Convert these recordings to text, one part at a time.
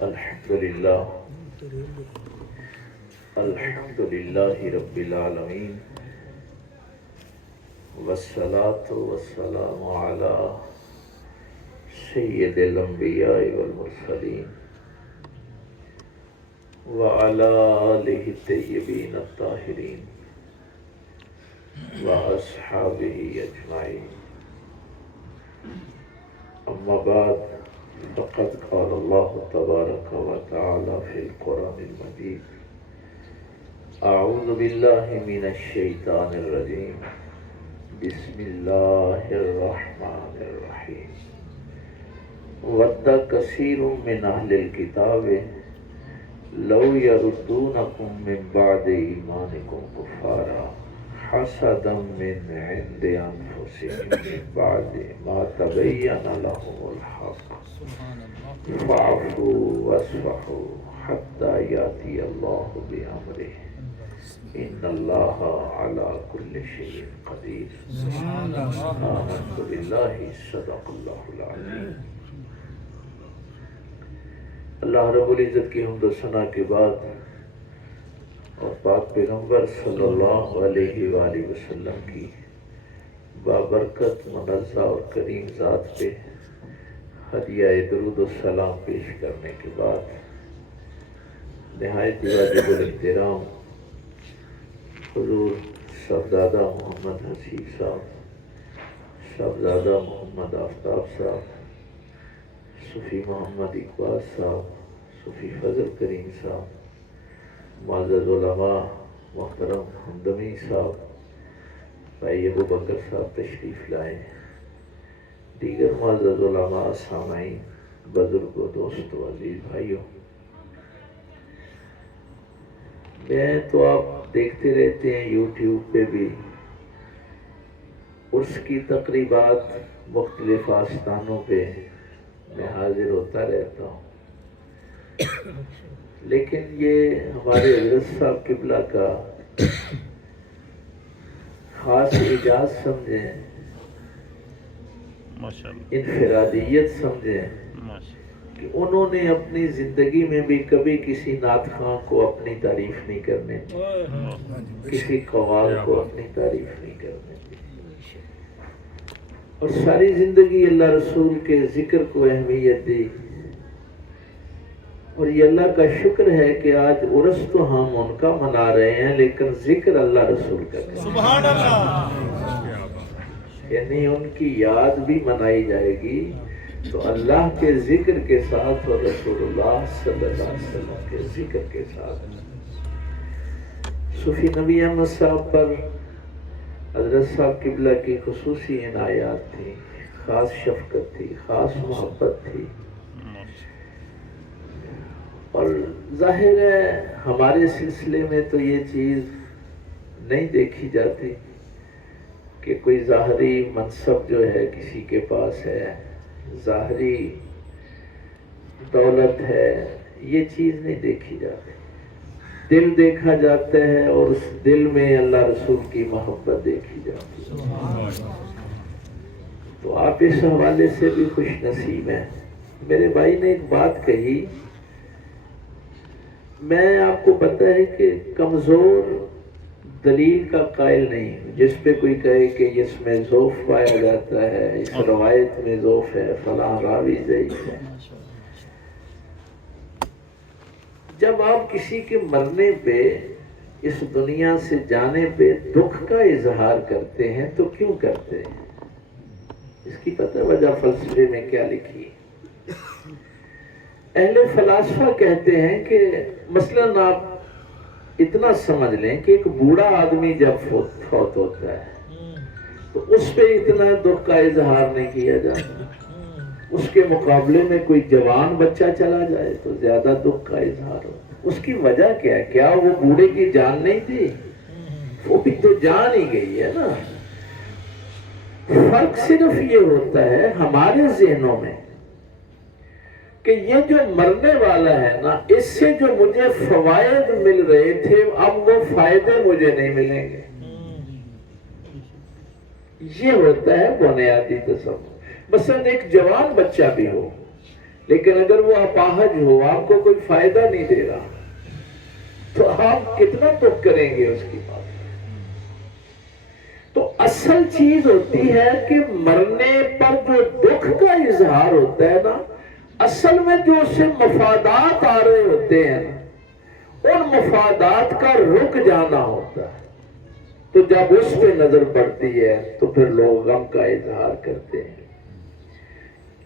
الحمد للہ رب العالمین والصلاة والسلام علی سید الانبیاء والمرسلین وعلی آلہ الطیبین الطاہرین واصحابہ اجمعین اما بعد فقد قال اللہ تبارک وتعالی فی القرآن المجید اعوذ باللہ من الشیطان الرجیم بسم اللہ الرحمن الرحیم ود کثیر من اہل الکتاب لو یردونکم من بعد ایمانکم کفارا حسدا من عند انفسهم من بعد ما تبین لهم الحق فاعفوا واصفحوا حتى یاتی اللہ بامرہ ان اللہ علی کل شیء قدیر آمنت باللہ صدق اللہ العظیم۔ اللہ رب العزت کی حمد و ثنا کے بعد اور پاک پیغمبر صلی اللہ علیہ وآلہ وسلم کی بابرکت منزہ اور کریم ذات پہ ہدیہ درود و سلام پیش کرنے کے بعد نہایت واجب الاحترام حضور صاحبزادہ محمد حسیب صاحب، صاحبزادہ محمد آفتاب صاحب، صوفی محمد اقبال صاحب، صوفی فضل کریم صاحب، معزز علماء محترم حمدمی صاحب، بھائی ابو بکر صاحب تشریف لائے، دیگر معزز علماء، سامعین، بزرگوں، دوستوں، عزیز بھائیوں، میں تو آپ دیکھتے رہتے ہیں یوٹیوب پہ بھی عرس کی تقریبات مختلف آستانوں پہ میں حاضر ہوتا رہتا ہوں، لیکن یہ ہمارے حضرت صاحب قبلہ کا خاص اعجاز سمجھیں، انفرادیت سمجھیں کہ انہوں نے اپنی زندگی میں بھی کبھی کسی نعت خواں کو اپنی تعریف نہیں کرنے دی، کسی قوال کو اپنی تعریف نہیں کرنے دی، اور ساری زندگی اللہ رسول کے ذکر کو اہمیت دی۔ اور یہ اللہ کا شکر ہے کہ آج عرس تو ہم ان کا منا رہے ہیں لیکن ذکر اللہ رسول کا کریں، سبحان اللہ، یعنی ان کی یاد بھی منائی جائے گی تو اللہ کے ذکر کے ساتھ اور رسول اللہ صلی اللہ علیہ وسلم کے ذکر کے ساتھ۔ صوفی نبی احمد صاحب پر حضرت صاحب قبلہ کی خصوصی عنایات تھی، خاص شفقت تھی، خاص محبت تھی، اور ظاہر ہے ہمارے سلسلے میں تو یہ چیز نہیں دیکھی جاتی کہ کوئی ظاہری منصب جو ہے کسی کے پاس ہے، ظاہری دولت ہے، یہ چیز نہیں دیکھی جاتی، دل دیکھا جاتا ہے اور اس دل میں اللہ رسول کی محبت دیکھی جاتی ہے۔ تو آپ اس حوالے سے بھی خوش نصیب ہیں۔ میرے بھائی نے ایک بات کہی، میں آپ کو پتہ ہے کہ کمزور دلیل کا قائل نہیں ہوں، جس پہ کوئی کہے کہ اس میں ضعف پایا جاتا ہے، اس روایت میں ضعف ہے، فلاں راوی ضعیف ہے۔ جب آپ کسی کے مرنے پہ، اس دنیا سے جانے پہ دکھ کا اظہار کرتے ہیں تو کیوں کرتے ہیں؟ اس کی پتہ وجہ فلسفے میں کیا لکھی ہے؟ اہل فلاسفہ کہتے ہیں کہ مثلاً آپ اتنا سمجھ لیں کہ ایک بوڑھا آدمی جب فوت ہوتا ہے تو اس پہ اتنا دکھ کا اظہار نہیں کیا جاتا، اس کے مقابلے میں کوئی جوان بچہ چلا جائے تو زیادہ دکھ کا اظہار ہوتا ہے۔ اس کی وجہ کیا ہے؟ کیا وہ بوڑھے کی جان نہیں تھی؟ وہ بھی تو جان ہی گئی ہے نا۔ فرق صرف یہ ہوتا ہے ہمارے ذہنوں میں کہ یہ جو مرنے والا ہے نا، اس سے جو مجھے فوائد مل رہے تھے اب وہ فائدے مجھے نہیں ملیں گے۔ یہ ہوتا ہے بنیادی تصور. مثلا ایک جوان بچہ بھی ہو لیکن اگر وہ اپاہج ہو، آپ کو کوئی فائدہ نہیں دے رہا، تو آپ کتنا دکھ کریں گے اس کی بات. تو اصل چیز ہوتی ہے کہ مرنے پر جو دکھ کا اظہار ہوتا ہے نا، اصل میں جو اس سے مفادات آ رہے ہوتے ہیں نا، ان مفادات کا رک جانا ہوتا ہے. تو جب اس پہ نظر پڑتی ہے تو پھر لوگ غم کا اظہار کرتے ہیں.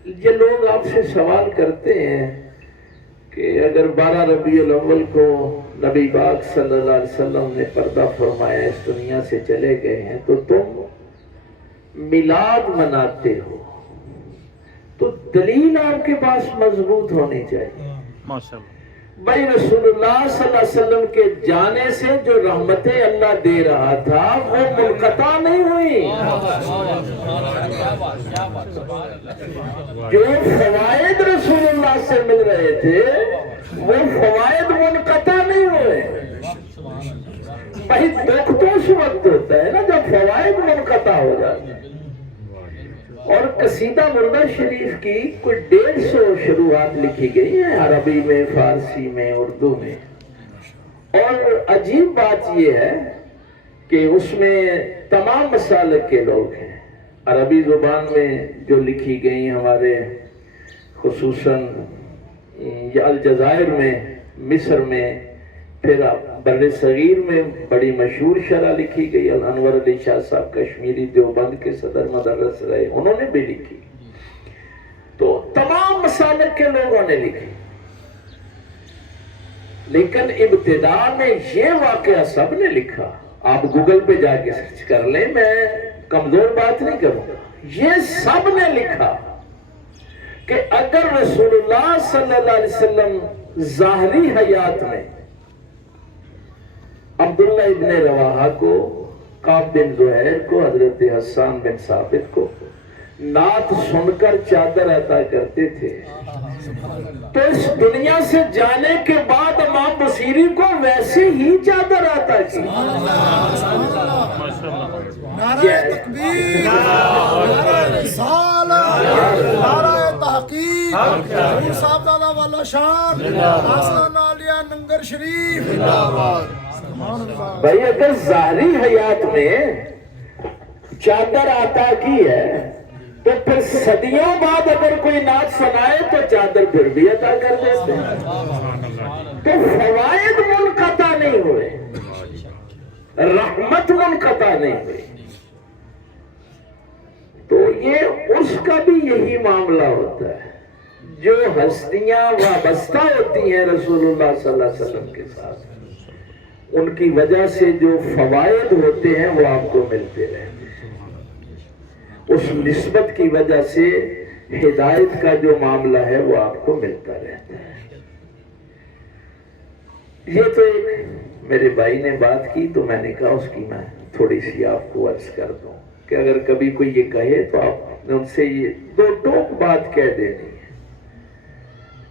یہ لوگ آپ سے سوال کرتے ہیں کہ اگر 12 ربیع الاول کو نبی پاک صلی اللہ علیہ وسلم نے پردہ فرمایا، اس دنیا سے چلے گئے ہیں، تو تم میلاد مناتے ہو، تو دلیل آپ کے پاس مضبوط ہونی چاہیے. بھائی رسول اللہ صلی اللہ علیہ وسلم کے جانے سے جو رحمتیں اللہ دے رہا تھا وہ منقطع نہیں ہوئی. جو فوائد رسول اللہ سے مل رہے تھے وہ فوائد منقطع نہیں ہوئے. بھائی دکھ تو اس وقت ہوتا ہے نا جب فوائد منقطع ہو جاتے ہیں. اور قصیدہ مردہ شریف کی کوئی 150 شروعات لکھی گئی ہیں، عربی میں، فارسی میں، اردو میں. اور عجیب بات یہ ہے کہ اس میں تمام مسالک کے لوگ ہیں. عربی زبان میں جو لکھی گئی ہمارے خصوصاً الجزائر میں، مصر میں، پھر بر صغیر میں بڑی مشہور شرح لکھی گئی. انور علی شاہ صاحب کشمیری دیوبند کے صدر مدرس رہے، انہوں نے بھی لکھی. تو تمام مسالک کے لوگوں نے لکھی. لیکن ابتدا میں یہ واقعہ سب نے لکھا. آپ گوگل پہ جا کے سرچ کر لیں، میں کمزور بات نہیں کروں گا. یہ سب نے لکھا کہ اگر رسول اللہ صلی اللہ علیہ وسلم ظاہری حیات میں عبداللہ ابن رواحہ کو، کعب بن زہیر کو، حضرت حسان بن ثابت کو نعت سن کر چادر عطا کرتے تھے، تو اس دنیا سے جانے کے بعد امام بصیری کو ویسے ہی چادر عطا کی. نعرہ تکبیر، نعرہ رسالت، نعرہ تحقیق، حضور صاحبزادہ والا شان، آستانہ عالیہ ننگر شریف. بھائی اگر ظاہری حیات میں چادر عطا کی ہے تو پھر صدیوں بعد اگر کوئی نعت سنائے تو چادر پھر بھی عطا کر دیتے ہیں. تو فوائد منقطع نہیں ہوئے، رحمت منقطع نہیں ہوئی. تو یہ اس کا بھی یہی معاملہ ہوتا ہے. جو ہستیاں وابستہ ہوتی ہیں رسول اللہ صلی اللہ علیہ وسلم کے ساتھ، ان کی وجہ سے جو فوائد ہوتے ہیں وہ آپ کو ملتے رہتے ہیں. اس نسبت کی وجہ سے ہدایت کا جو معاملہ ہے وہ آپ کو ملتا رہتا ہے. یہ تو ایک میرے بھائی نے بات کی تو میں نے کہا اس کی میں تھوڑی سی آپ کو عرض کر دوں کہ اگر کبھی کوئی یہ کہے تو آپ نے ان سے یہ دو ٹوک بات کہہ دینی ہے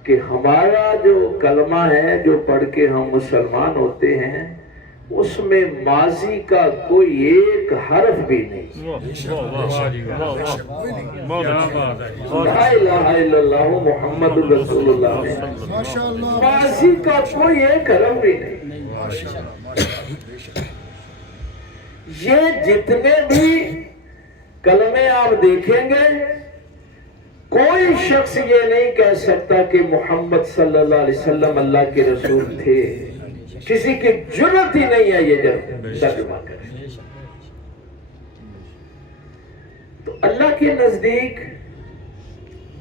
کہ ہمارا جو کلمہ ہے جو پڑھ کے ہم مسلمان ہوتے ہیں اس میں ماضی کا کوئی ایک حرف بھی نہیں. لا الہ الا اللہ محمد رسول اللہ میں ماضی کا کوئی ایک حرف بھی نہیں. یہ جتنے بھی کلمے آپ دیکھیں گے کوئی شخص یہ نہیں کہہ سکتا کہ محمد صلی اللہ علیہ وسلم اللہ کے رسول تھے. کسی کی جرت ہی نہیں ہے یہ جب ترجمہ کرے. تو اللہ کے نزدیک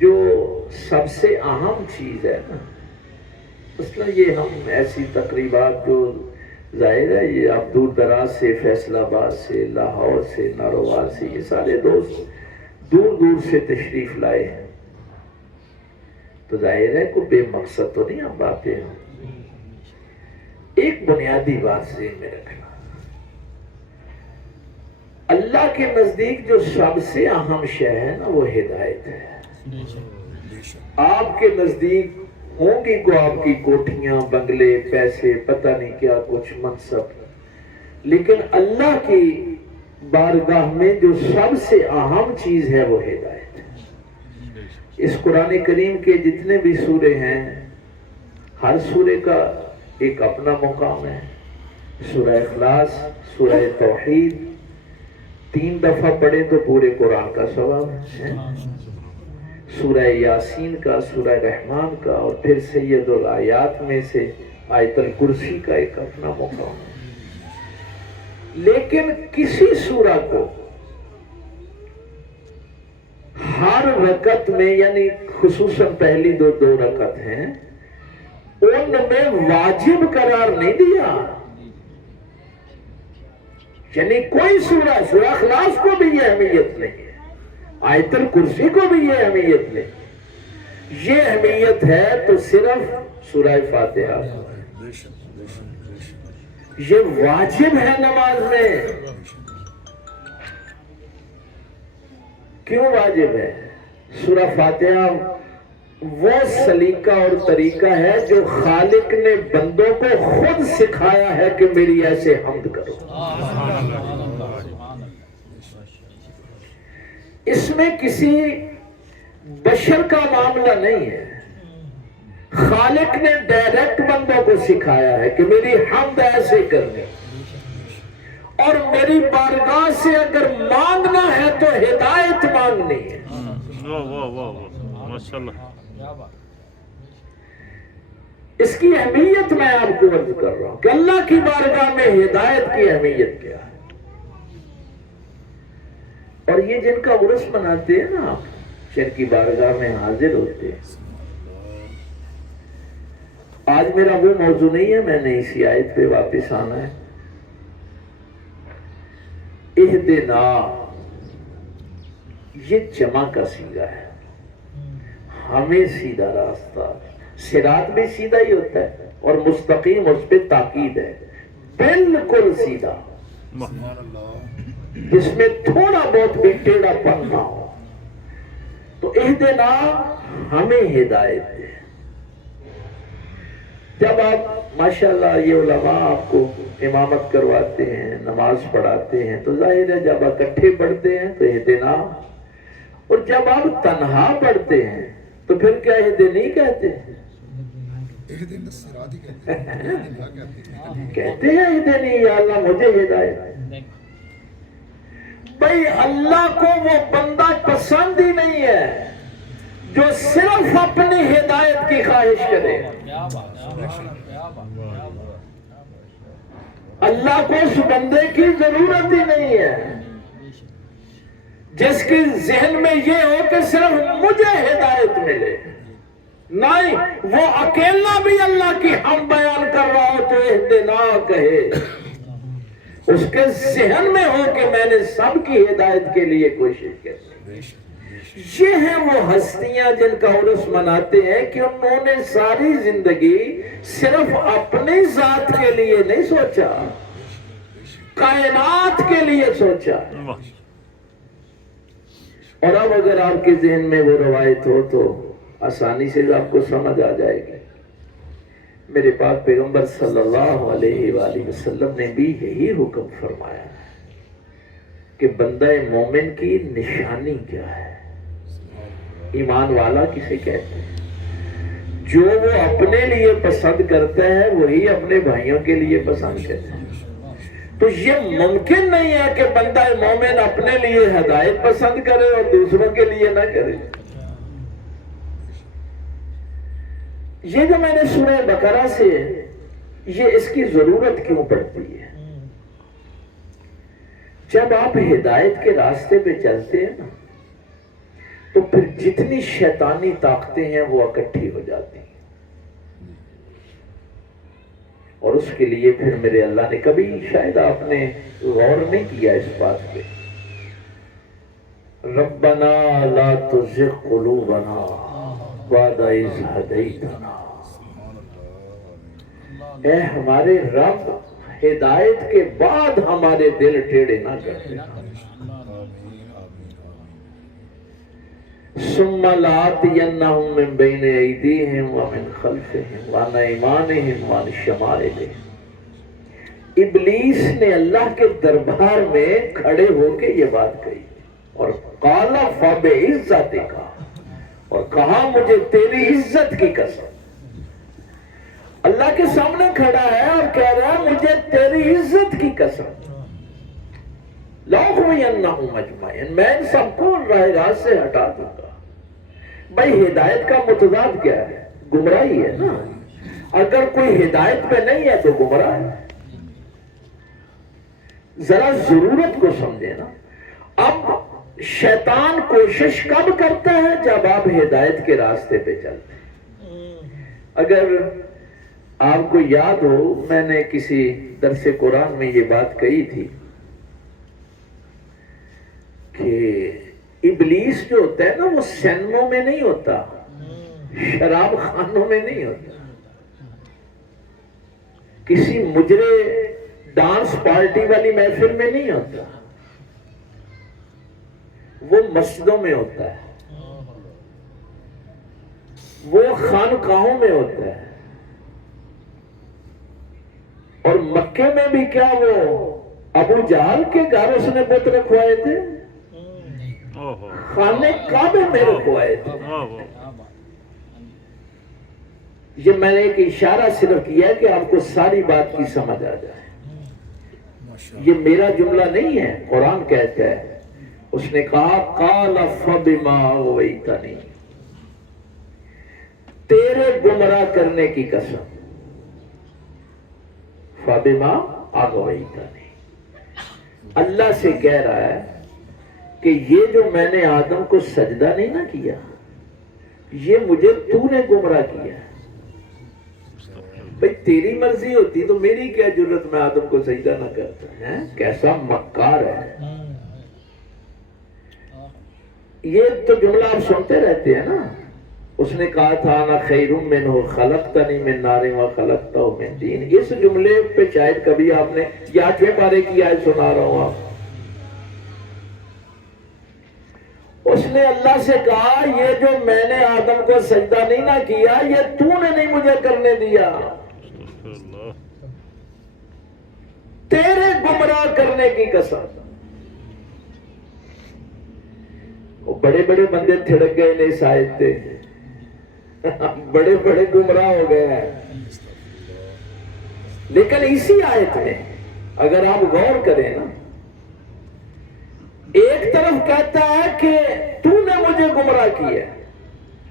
جو سب سے اہم چیز ہے نا، مثلا یہ ہم ایسی تقریبات جو ظاہر ہے یہ آپ دور دراز سے، فیصل آباد سے، لاہور سے، ناروال سے، یہ سارے دوست دور دور سے تشریف لائے ہیں، تو ظاہر ہے کوئی بے مقصد تو نہیں ہم باتیں ہیں. ایک بنیادی بات ذہن میں رکھنا، اللہ کے نزدیک جو سب سے اہم شے ہے نا وہ ہدایت ہے. آپ کے نزدیک ہوں گی کو آپ کی کوٹھیاں، بنگلے، پیسے، پتہ نہیں کیا کچھ منصب، لیکن اللہ کی بارگاہ میں جو سب سے اہم چیز ہے وہ ہدایت ہے۔ اس قرآن کریم کے جتنے بھی سورے ہیں ہر سورے کا ایک اپنا مقام ہے۔ سورہ اخلاص، سورہ توحید 3 دفعہ پڑھیں تو پورے قرآن کا ثواب ہے۔ سورہ یاسین کا، سورہ رحمان کا، اور پھر سید الآیات میں سے آیت الکرسی کا ایک اپنا مقام ہے۔ لیکن کسی سورہ کو ہر رکعت میں، یعنی خصوصاً پہلی دو رکعت ہیں، ان میں واجب قرار نہیں دیا۔ یعنی کوئی سورہ اخلاص کو بھی یہ اہمیت نہیں ہے، آیت الکرسی کو بھی یہ اہمیت نہیں، یہ اہمیت ہے تو صرف سورہ فاتحہ کو۔ یہ واجب ہے نماز میں۔ کیوں واجب ہے؟ سورہ فاتحہ وہ سلیقہ اور طریقہ ہے جو خالق نے بندوں کو خود سکھایا ہے کہ میری ایسے حمد کرو۔ اس میں کسی بشر کا معاملہ نہیں ہے، خالق نے ڈائریکٹ بندوں کو سکھایا ہے کہ میری حمد ایسے کرنی، اور میری بارگاہ سے اگر مانگنا ہے تو ہدایت مانگنی ہے۔ اس کی اہمیت میں آپ کو عرض کر رہا ہوں کہ اللہ کی بارگاہ میں ہدایت کی اہمیت کیا ہے۔ اور یہ جن کا عرس مناتے ہیں نا آپ، جن کی بارگاہ میں حاضر ہوتے ہیں، آج میرا وہ موضوع نہیں ہے، میں نے اسی آیت پہ واپس آنا ہے۔ اہدنا یہ جمع کا صیغہ ہے، ہمیں سیدھا راستہ، صراط بھی سیدھا ہی ہوتا ہے، اور مستقیم اس پہ تاکید ہے، بالکل سیدھا، جس میں تھوڑا بہت بھی ٹیڑھا پن نہ ہو۔ تو اہدنا ہمیں ہدایت دے۔ جب آپ ماشاءاللہ یہ علماء آپ کو امامت کرواتے ہیں، نماز پڑھاتے ہیں، تو ظاہر ہے جب اکٹھے پڑھتے ہیں تو اہدنا، اور جب آپ تنہا پڑھتے ہیں تو پھر کیا اہدنی کہتے ہیں؟ کہتے ہیں اہدنی، یا اللہ مجھے ہدایت۔ بھئی اللہ کو وہ بندہ پسند ہی نہیں ہے جو صرف اپنی ہدایت کی خواہش کرے۔ اللہ کو اس بندے کی ضرورت ہی نہیں ہے جس کے ذہن میں یہ ہو کہ صرف مجھے ہدایت ملے۔ نہیں، وہ اکیلا بھی اللہ کی حمد بیان کر رہا ہو تو اہدنا کہے، اس کے ذہن میں ہو کہ میں نے سب کی ہدایت کے لیے کوشش کی۔ یہ ہیں وہ ہستیاں جن کا عرس مناتے ہیں کہ انہوں نے ساری زندگی صرف اپنی ذات کے لیے نہیں سوچا، کائنات کے لیے سوچا۔ اور اب اگر آپ کے ذہن میں وہ روایت ہو تو آسانی سے آپ کو سمجھ آ جائے گی۔ میرے پاک پیغمبر صلی اللہ علیہ وآلہ وسلم نے بھی یہی حکم فرمایا کہ بندہ مومن کی نشانی کیا ہے، ایمان والا کسے کہتے ہیں؟ جو وہ اپنے لیے پسند کرتا ہے وہی اپنے بھائیوں کے لیے پسند کرتا ہے۔ تو یہ ممکن نہیں ہے کہ بندہ مومن اپنے لیے ہدایت پسند کرے اور دوسروں کے لیے نہ کرے۔ یہ جو میں نے سورہ بقرہ سے، یہ اس کی ضرورت کیوں پڑتی ہے؟ جب آپ ہدایت کے راستے پہ چلتے ہیں نا تو پھر جتنی شیطانی طاقتیں ہیں وہ اکٹھی ہو جاتی ہیں، اور اس کے لیے پھر میرے اللہ نے کبھی شاید آپ نے غور نہیں کیا اس بات پہ، ربنا لا تزغ قلوبنا بعد اذ ہدیتنا، اے ہمارے رب ہدایت کے بعد ہمارے دل ٹیڑھے نہ کر دینا۔ ثم لآتینہم من بین ایدیہم ومن خلفہم وعن ایمانہم وعن شمائلہم، ابلیس نے اللہ کے دربار میں کھڑے ہو کے یہ بات کہی اور قال فبعزتک، اور کہا مجھے تیری عزت کی قسم. اللہ کے سامنے کھڑا ہے اور کہہ رہا ہے مجھے تیری عزت کی قسم، لأغوینہم اجمعین، میں ان سب کو راہ راست سے ہٹا دوں گا. بھائی ہدایت کا متضاد کیا ہے؟ گمراہی ہے نا. اگر کوئی ہدایت پہ نہیں ہے تو گمراہ ہے. ذرا ضرورت کو سمجھے نا. اب شیطان کوشش کب کرتا ہے؟ جب آپ ہدایت کے راستے پہ چلتے ہیں. اگر آپ کو یاد ہو، میں نے کسی درس قرآن میں یہ بات کہی تھی کہ ابلیس جو ہوتا ہے نا وہ سینموں میں نہیں ہوتا، شراب خانوں میں نہیں ہوتا، کسی مجرے ڈانس پارٹی والی محفل میں نہیں ہوتا، وہ مسجدوں میں ہوتا ہے، وہ خانقاہوں میں ہوتا ہے. اور مکے میں بھی کیا وہ ابو جہل کے گھر اس نے بت رکھوائے تھے، خانے کعبے میں رکھوائے تھے. یہ میں نے ایک اشارہ صرف کیا ہے کہ آپ کو ساری بات کی سمجھ آ جائے. یہ میرا جملہ نہیں ہے، قرآن کہتا ہے. اس نے کہا قال فبما اغویتنی، تیرے گمراہ کرنے کی قسم. فبما اغویتنی، اللہ سے کہہ رہا ہے کہ یہ جو میں نے آدم کو سجدہ نہیں نہ کیا، یہ مجھے تو نے گمراہ کیا. بھئی تیری مرضی ہوتی تو میری کیا جرت میں آدم کو سجدہ نہ کرتا ہے. کیسا مکار ہے. یہ تو جملہ آپ سنتے رہتے ہیں نا. اس نے کہا تھا انا خیر منہ خلقتنی من نار وخلقتہ من طین. اس جملے پہ شاید کبھی آپ نے یہ 8ویں پارے کی آیت سنا رہا ہوں آپ. اس نے اللہ سے کہا یہ جو میں نے آدم کو سجدہ نہیں نہ کیا، یہ تو نے نہیں مجھے کرنے دیا، تیرے گمراہ کرنے کی قسم. وہ بڑے بڑے بندے تھڑک گئے نہیں شاید تھے، بڑے بڑے گمراہ ہو گئے ہیں. لیکن اسی آیت میں اگر آپ غور کریں نا، ایک طرف کہتا ہے کہ تو نے مجھے گمراہ کیا،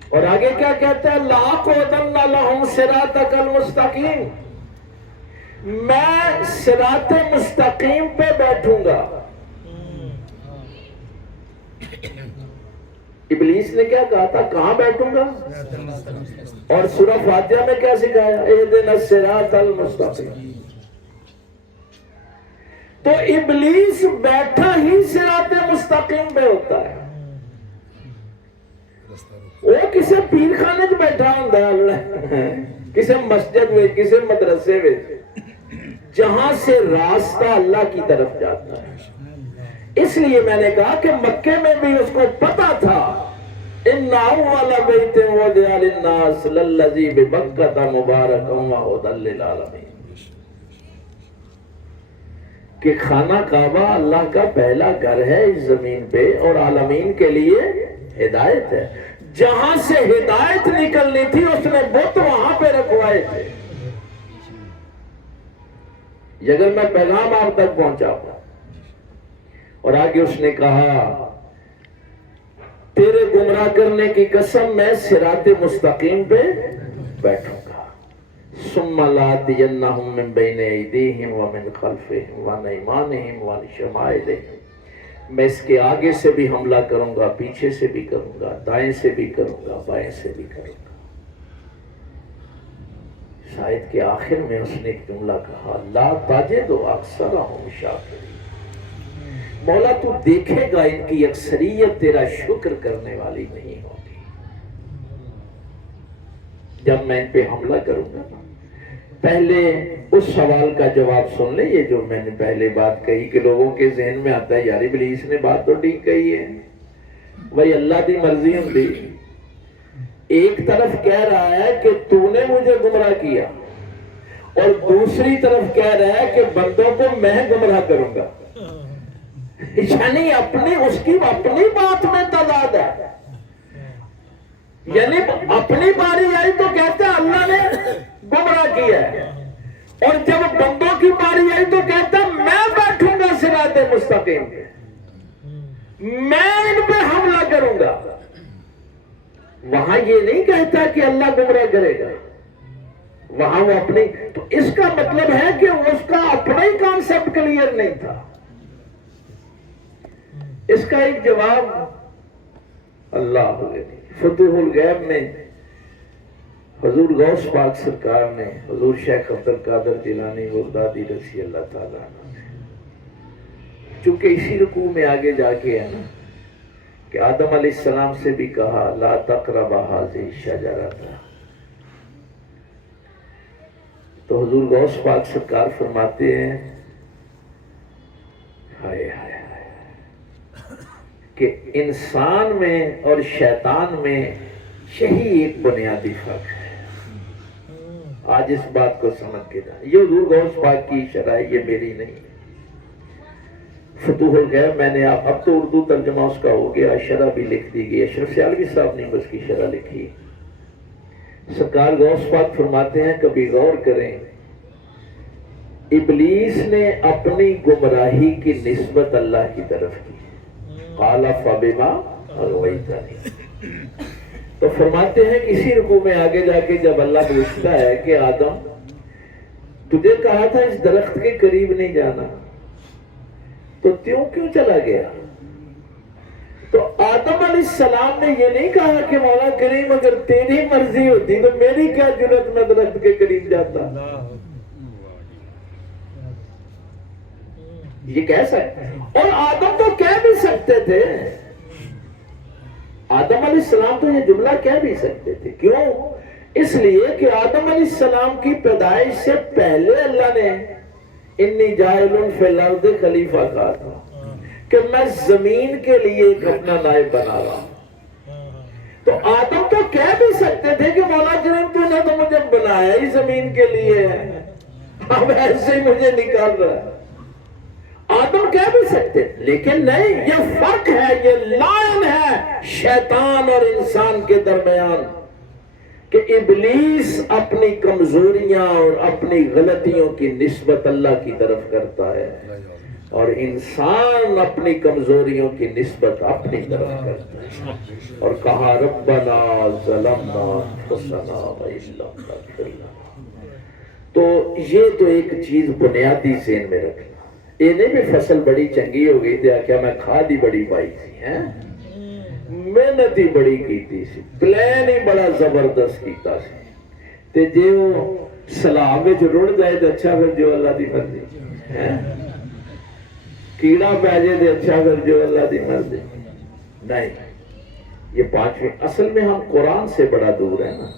اور آگے کیا کہتا ہے لَأَقْعُدَنَّ لَهُمْ صِرَاطَكَ الْمُسْتَقِيمَ، میں صراط مستقیم پہ بیٹھوں گا. ابلیس نے کیا کہا تھا؟ کہاں بیٹھوں گا؟ اور سورہ فاتحہ میں کیا سکھایا؟ اهْدِنَا الصِّرَاطَ الْمُسْتَقِيمَ. تو ابلیس بیٹھا ہی صراط مستقیم پہ ہوتا ہے. وہ کسی پیر خانے میں بیٹھا ہوں، کسی مسجد میں، کسی مدرسے میں، جہاں سے راستہ اللہ کی طرف جاتا ہے. اس لیے میں نے کہا کہ مکے میں بھی اس کو پتا تھا ان اول بیت وضع للناس للذی ببکۃ مبارکا وہدی للعالمین، کہ خانہ کعبہ اللہ کا پہلا گھر ہے اس زمین پہ اور عالمین کے لیے ہدایت ہے. جہاں سے ہدایت نکلنی تھی اس نے بت وہاں پہ رکھوائے تھے. اگر میں پیغام آپ تک پہنچا ہوں. اور آگے اس نے کہا تیرے گمراہ کرنے کی قسم میں صراط مستقیم پہ بیٹھوں گا. ثم لآتینہم من بین ایدیہم ومن خلفہم وعن ایمانہم وعن شمائلہم، میں اس کے آگے سے بھی حملہ کروں گا، پیچھے سے بھی کروں گا، دائیں سے بھی کروں گا، بائیں سے بھی کروں گا. شاید کے آخر میں اس نے ایک جملہ کہا لا تجد اکثرہم شاکرین، مولا تو دیکھے گا ان کی اکثریت تیرا شکر کرنے والی نہیں ہوگی. جب میں ان پہ حملہ کروں گا، پہلے اس سوال کا جواب سن لیں. یہ جو میں نے پہلے بات کہی کہ لوگوں کے ذہن میں آتا ہے یار ابلیس نے بات تو ٹھیک کہی ہے، وہی اللہ دی مرضی ہوتی. ایک طرف کہہ رہا ہے کہ تو نے مجھے گمراہ کیا، اور دوسری طرف کہہ رہا ہے کہ بندوں کو میں گمراہ کروں گا، یعنی اپنی اس کی اپنی بات میں تضاد ہے، یعنی اپنی باری آئی تو کہتے ہیں اللہ نے گمراہ کیا ہے، اور جب بندوں کی باری آئی تو کہتا ہے میں بیٹھوں گا صراط مستقیم پہ، میں ان پہ حملہ کروں گا۔ وہاں یہ نہیں کہتا کہ اللہ گمراہ کرے گا، وہاں وہ اپنی، تو اس کا مطلب ہے کہ اس کا اپنا ہی کانسیپٹ کلیئر نہیں تھا۔ اس کا ایک جواب اللہ فتوح الغیب میں حضور غوث پاک سرکار نے حضور شیخ عبد القادر جیلانی بغدادی رضی اللہ تعالیٰ عنہ، چونکہ اسی رکوع میں آگے جا کے ہے نا کہ آدم علیہ السلام سے بھی کہا لا تقرب هذه الشجرة، تو حضور غوث پاک سرکار فرماتے ہیں ہائے ہائے کہ انسان میں اور شیطان میں یہی ایک بنیادی فرق ہے۔ آج اس بات کو سمجھ کے جائیں، یہ حضور غوث پاک کی شرح، یہ میری نہیں ہے۔ فتوح الغیب میں نے اب تو اردو ترجمہ اس کا ہو گیا، شرح بھی لکھ دی گئی، اشرف سیالوی صاحب نے اس کی شرح لکھی۔ سرکار غوث پاک فرماتے ہیں کبھی غور کریں، ابلیس نے اپنی گمراہی کی نسبت اللہ کی طرف کی، قال فبما اغویتنی، تو فرماتے ہیں کہ اسی رکوع میں آگے جا کے جب اللہ پوچھتا ہے کہ آدم تجھے کہا تھا اس درخت کے قریب نہیں جانا، تو کیوں چلا گیا؟ تو آدم علیہ السلام نے یہ نہیں کہا کہ مولا کریم اگر تیری مرضی ہوتی تو میری کیا جرت میں درخت کے قریب جاتا، یہ کہہ سکتے ہیں۔ اور آدم تو کہہ بھی سکتے تھے، آدم علیہ السلام تو یہ جملہ کہہ بھی سکتے تھے، کیوں؟ اس لیے کہ آدم علیہ السلام کی پیدائش سے پہلے اللہ نے انی جاعل فی الارض خلیفہ کہا تھا کہ میں زمین کے لیے ایک اپنا نائب بنا رہا ہوں۔ تو آدم تو کہہ بھی سکتے تھے کہ مولا کریم تو نے تو مجھے بنایا ہی زمین کے لیے ہے، اب ایسے ہی مجھے نکال رہا ہے، آدم کہہ بھی سکتے، لیکن نہیں، یہ فرق ہے، یہ لائن ہے شیطان اور انسان کے درمیان کہ ابلیس اپنی کمزوریاں اور اپنی غلطیوں کی نسبت اللہ کی طرف کرتا ہے، اور انسان اپنی کمزوریوں کی نسبت اپنی طرف کرتا ہے، اور کہا ربنا ظلمنا انفسنا وان لم تغفر لنا۔ تو یہ تو ایک چیز بنیادی ذہن میں رکھنا، یہ نہیں بھی فصل بڑی چنگی ہو گئی تھی کیا میں کھاد ہی بڑی پائی تھی، ہیں محنت ہی بڑی کیتی سی، پلان ہی بڑا زبردست کیتا سی، تے جے وہ سلام وچ رڑ جائے تو اچھا پھر جو اللہ دی مرضی، ہیں کیڑا پہ جائے تو اچھا پھر جو اللہ دی مرضی۔ نہیں، یہ پانچویں، اصل میں ہم قرآن سے بڑا دور ہے نا۔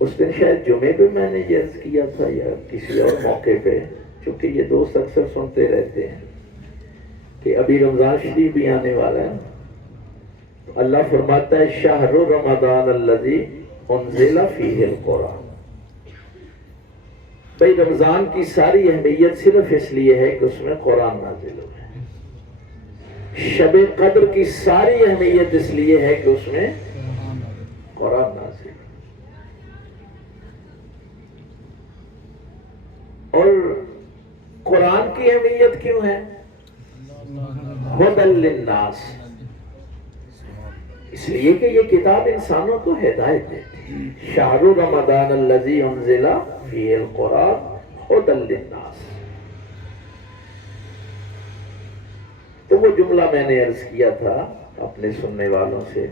اس دن شاید جمعے پہ میں نے یہ عرض کیا تھا یا کسی اور موقع پہ، چونکہ یہ دوست اکثر سنتے رہتے ہیں کہ ابھی رمضان شریف بھی آنے والا ہے، اللہ فرماتا ہے شہر رمضان الذی انزل فیہ القرآن۔ بھئی رمضان کی ساری اہمیت صرف اس لیے ہے کہ اس میں قرآن نازل ہوا ہے، شب قدر کی ساری اہمیت اس لیے ہے کہ اس میں قرآن نازل ہے، اور قرآن کی اہمیت کیوں ہے؟ ہدی للناس، اس لیے کہ یہ کتاب انسانوں کو ہدایت دیتی ہے، شہر رمضان الذی انزل فیہ القرآن ہدی للناس۔ تو وہ جملہ میں نے عرض کیا تھا اپنے سننے والوں سے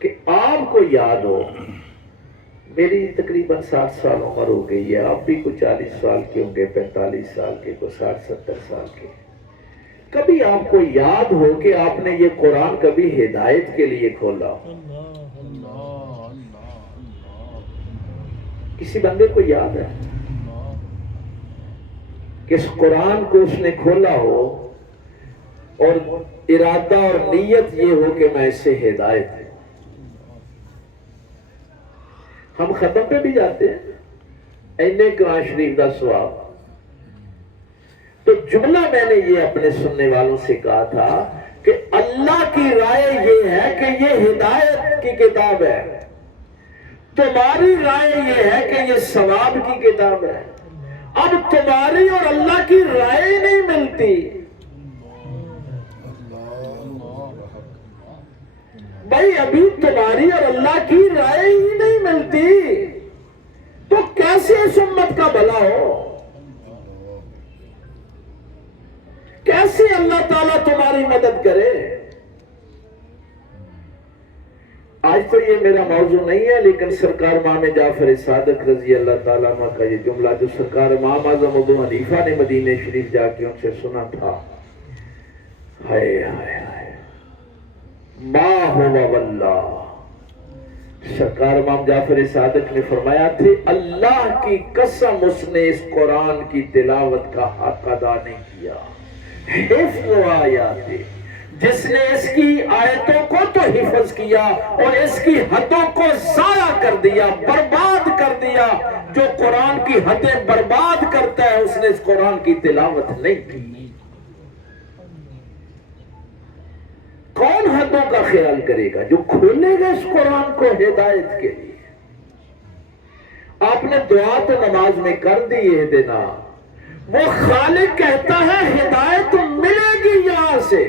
کہ آپ کو یاد ہو، میری تقریباً 60 سال عمر ہو گئی ہے، آپ بھی کچھ 40 سال کے ہوں گے، 45 سال کے، کوئی 60-70 سال کے، کبھی آپ کو یاد ہو کہ آپ نے یہ قرآن کبھی ہدایت کے لیے کھولا ہو؟ کسی بندے کو یاد ہے کہ اس قرآن کو اس نے کھولا ہو اور ارادہ اور نیت یہ ہو کہ میں اس سے ہدایت ہوں؟ ہم ختم پہ بھی جاتے ہیں اینے قرآن شریف کا ثواب. تو جملہ میں نے یہ اپنے سننے والوں سے کہا تھا کہ اللہ کی رائے یہ ہے کہ یہ ہدایت کی کتاب ہے، تمہاری رائے یہ ہے کہ یہ ثواب کی کتاب ہے. اب تمہاری اور اللہ کی رائے ہی نہیں ملتی. بھائی ابھی تمہاری اور اللہ کی رائے ہی نہیں ملتی تو کیسے اس امت کا بھلا ہو؟ کیسے اللہ تعالیٰ تمہاری مدد کرے؟ آج تو یہ میرا موضوع نہیں ہے، لیکن سرکار امام جعفر صادق رضی اللہ تعالیٰ عنہ کا یہ جملہ جو سرکار امام اعظم ابو حنیفہ نے مدینہ شریف جا کے ان سے سنا تھا، ہائے ہائے ہائے ما ہوا واللہ. سرکار امام جعفر صادق نے فرمایا تھے اللہ کی قسم اس نے اس قرآن کی تلاوت کا حق ادا نہیں کیا. حفظ و آیات، جس نے اس کی آیتوں کو تو حفظ کیا اور اس کی حدوں کو ضائع کر دیا، برباد کر دیا. جو قرآن کی حدیں برباد کرتا ہے اس نے اس قرآن کی تلاوت نہیں کی. کون حدوں کا خیال کرے گا؟ جو کھولے گا اس قرآن کو ہدایت کے لیے. آپ نے دعا تو نماز میں کر دی اہدنا، وہ خالق کہتا ہے ہدایت ملے گی یہاں سے.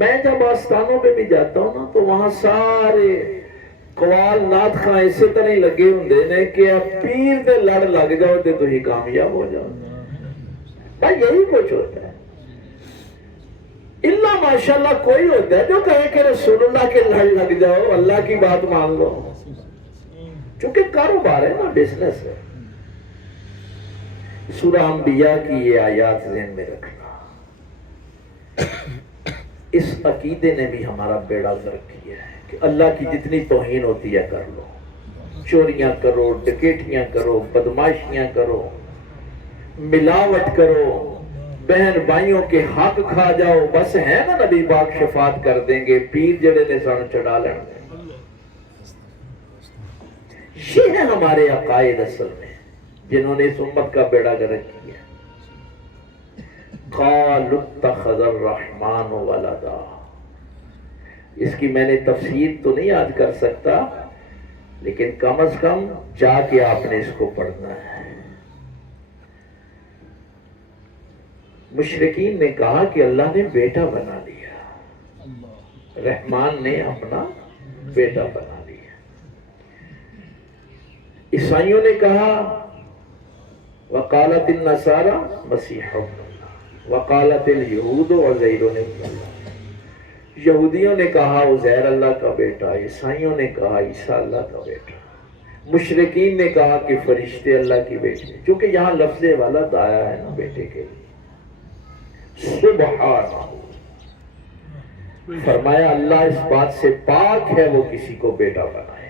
میں جب آستانوں پہ بھی جاتا ہوں نا تو وہاں سارے قوال نات خاں اسی طرح لگے ہوندے نے کہ پیر دے لڑ لگ جاؤ تے تسی کامیاب ہو جاؤ. بھائی یہی کچھ ہوتا ہے. اللہ ماشاءاللہ کوئی ہوتا ہے جو کہے کہ رسول اللہ کے لڑ لگ جاؤ، اللہ کی بات مان لو. چونکہ کاروبار ہے نا، بزنس ہے. سورہ انبیاء کی یہ آیات ذہن میں رکھنا. اس عقیدے نے بھی ہمارا بیڑا غرق کیا ہے کہ اللہ کی جتنی توہین ہوتی ہے کر لو، چوریاں کرو، ڈکیٹیاں کرو، بدماشیاں کرو، ملاوٹ کرو، بہن بھائیوں کے حق کھا جاؤ، بس ہے نا نبی پاک شفاعت کر دیں گے، پیر جڑے نے سانو چڑھا لیں. یہ ہے ہمارے عقائد اصل میں جنہوں نے اس امت کا بیڑا غرق کیا. قالوا اتخذ الرحمن ولدا. اس کی میں نے تفسیر تو نہیں یاد کر سکتا، لیکن کم از کم جا کے آپ نے اس کو پڑھنا ہے. مشرکین نے کہا کہ اللہ نے بیٹا بنا لیا، رحمان نے اپنا بیٹا بنا لیا. عیسائیوں نے کہا وقالت النصارى مسیح ابن اللہ، وقالت اليہود عزیر ابن اللہ. یہودیوں نے کہا عزیر اللہ کا بیٹا، عیسائیوں نے کہا عیسیٰ اللہ کا بیٹا، مشرکین نے کہا کہ فرشتے اللہ کی بیٹے. کیونکہ یہاں لفظ ولد آیا ہے نا بیٹے کے لیے. سبحانہ، فرمایا اللہ اس بات سے پاک ہے وہ کسی کو بیٹا بنائے.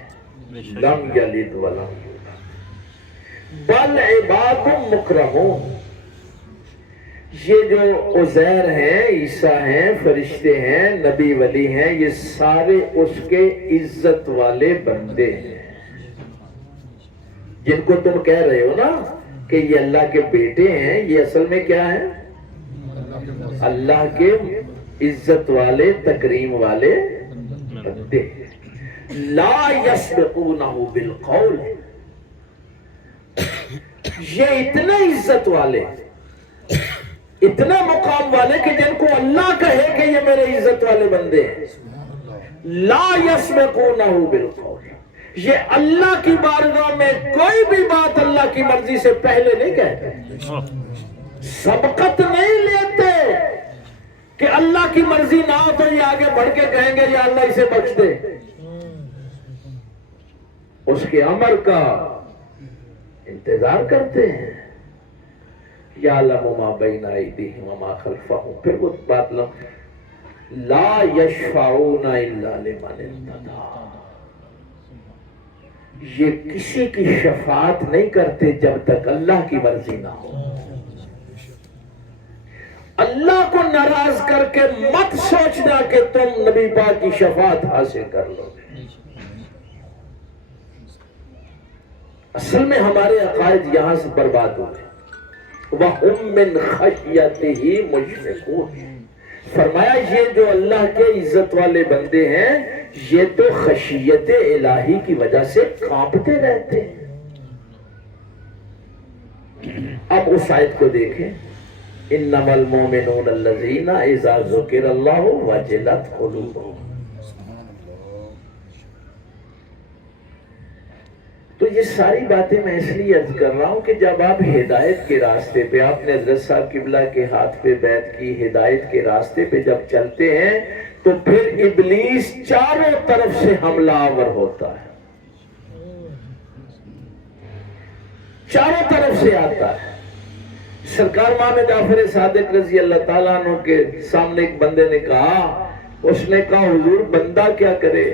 لم یلد ولم یولد بل عباد مکرمون. یہ جو عزیر ہیں، عیسیٰ ہیں، فرشتے ہیں، نبی ولی ہیں، یہ سارے اس کے عزت والے بندے ہیں. جن کو تم کہہ رہے ہو نا کہ یہ اللہ کے بیٹے ہیں، یہ اصل میں کیا ہے؟ اللہ کے عزت والے، تکریم والے بندے. لا یسبقونہ بالقول. یہ اتنے عزت والے، اتنا مقام والے کہ جن کو اللہ کہے کہ یہ میرے عزت والے بندے ہیں. لا یسبقونہ بالقول. یہ اللہ کی بارگاہ میں کوئی بھی بات اللہ کی مرضی سے پہلے نہیں کہتے، سبقت نہیں لیتے کہ اللہ کی مرضی نہ ہو تو یہ آگے بڑھ کے کہیں گے یا اللہ اسے بخش دے. اس کے امر کا انتظار کرتے ہیں. یعلم ما بین ایدیہم وما خلفہم. پھر وہ بات لا یشفعون الا لمن ارتضی. یہ کسی کی شفاعت نہیں کرتے جب تک اللہ کی مرضی نہ ہو. اللہ کو ناراض کر کے مت سوچنا کہ تم نبی پاک کی شفاعت حاصل کر لو گے. اصل میں ہمارے عقائد یہاں سے برباد ہوئے. وَهُمْ مِنْ خَشْيَتِهِ مُشْفِقُونَ. فرمایا یہ جو اللہ کے عزت والے بندے ہیں یہ تو خشیت الہی کی وجہ سے کانپتے رہتے ہیں. اب اس آیت کو دیکھیں. انما المؤمنون الذین اذا ذکر اللہ وجلت قلوبهم. تو یہ ساری باتیں میں اس لیے عرض کر رہا ہوں کہ جب آپ ہدایت کے راستے پہ، آپ نے حضرت صاحب قبلہ کے ہاتھ پہ بیعت کی، ہدایت کے راستے پہ جب چلتے ہیں تو پھر ابلیس چاروں طرف سے حملہ آور ہوتا ہے، چاروں طرف سے آتا ہے. سرکار امام جعفر صادق رضی اللہ تعالیٰ عنہ کے سامنے ایک بندے نے کہا، اس نے کہا حضور بندہ کیا کرے؟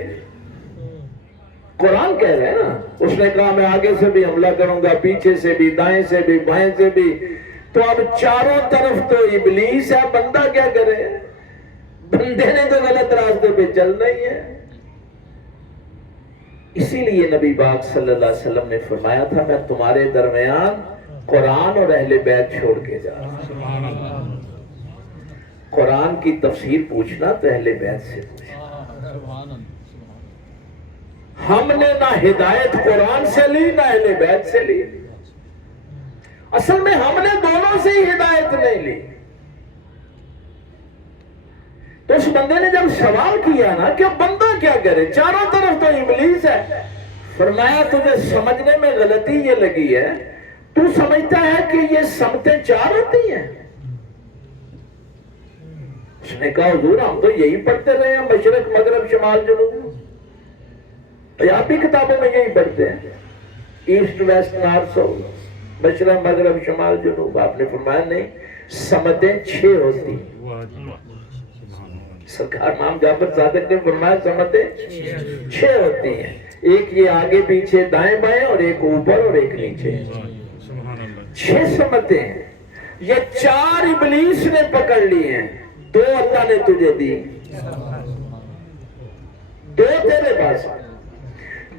قرآن کہہ رہے ہیں نا. اس نے کہا میں آگے سے بھی حملہ کروں گا، پیچھے سے بھی، دائیں سے بھی، بائیں سے بھی. تو اب چاروں طرف تو ابلیس ہے، بندہ کیا کرے؟ بندے نے تو غلط راستے پہ چلنا ہی ہے. اسی لیے نبی پاک صلی اللہ علیہ وسلم نے فرمایا تھا میں تمہارے درمیان قرآن اور اہل بیت چھوڑ کے جا رہا ہوں. قرآن کی تفسیر پوچھنا تو اہل بیت سے پوچھنا. ہم نے نہ ہدایت قرآن سے لی نہ اہل بیت سے لی. اصل میں ہم نے دونوں سے ہی ہدایت نہیں لی. تو اس بندے نے جب سوال کیا نا کہ بندہ کیا کرے، چاروں طرف تو ابلیس ہے، فرمایا تجھے سمجھنے میں غلطی یہ لگی ہے، تو سمجھتا ہے کہ یہ سمتیں چار ہوتی ہیں. اس نے کہا حضور ہم تو یہی پڑھتے رہے ہیں، مشرق مغرب شمال جنوب. آپ بھی کتابوں میں یہی پڑھتے ہیں، ایسٹ ویسٹ نارتھ ساؤتھ، مشرق مغرب شمال جنوب. آپ نے فرمایا نہیں، سمتیں 6 ہوتی. سرکار امام جعفر صادق نے فرمایا سمتیں 6 ہوتی ہیں. ایک یہ آگے پیچھے دائیں بائیں اور ایک اوپر اور ایک نیچے. 6 سمتیں ہیں. یہ 4 ابلیس نے پکڑ لی ہیں، 2 اللہ نے تجھے دی، 2 تیرے پاس.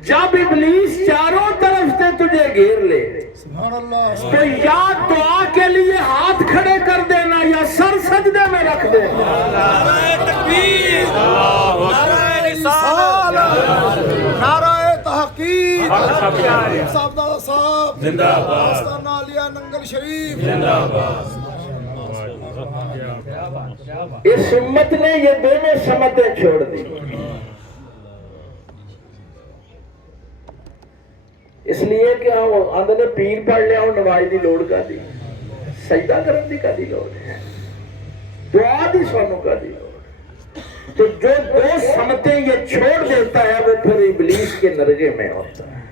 جب ابلیس چاروں طرف سے تجھے گھیر لے تو یا دعا کے لیے ہاتھ کھڑے کر دینا یا سر سجدے میں رکھ دینا. نعرہ تکبیر، نعرہ رسالت، نعرہ تحقیق، صاحبزادہ صاحب زندہ باد، آستانہ عالیہ ننگل شریف زندہ باد. اس امت نے یہ دونوں سمتیں چھوڑ دی. اس لیے کہ آندھے نے پیر پڑھ لیا اور نماز دی لوڑ کا دی، سجدہ کرن دی کا دی لوڑ ہے، دعا دی سونوں کا دی لوڑ. تو جو 2 سمتیں یہ چھوڑ دیتا ہے وہ پھر ابلیس کے نرغے میں ہوتا ہے.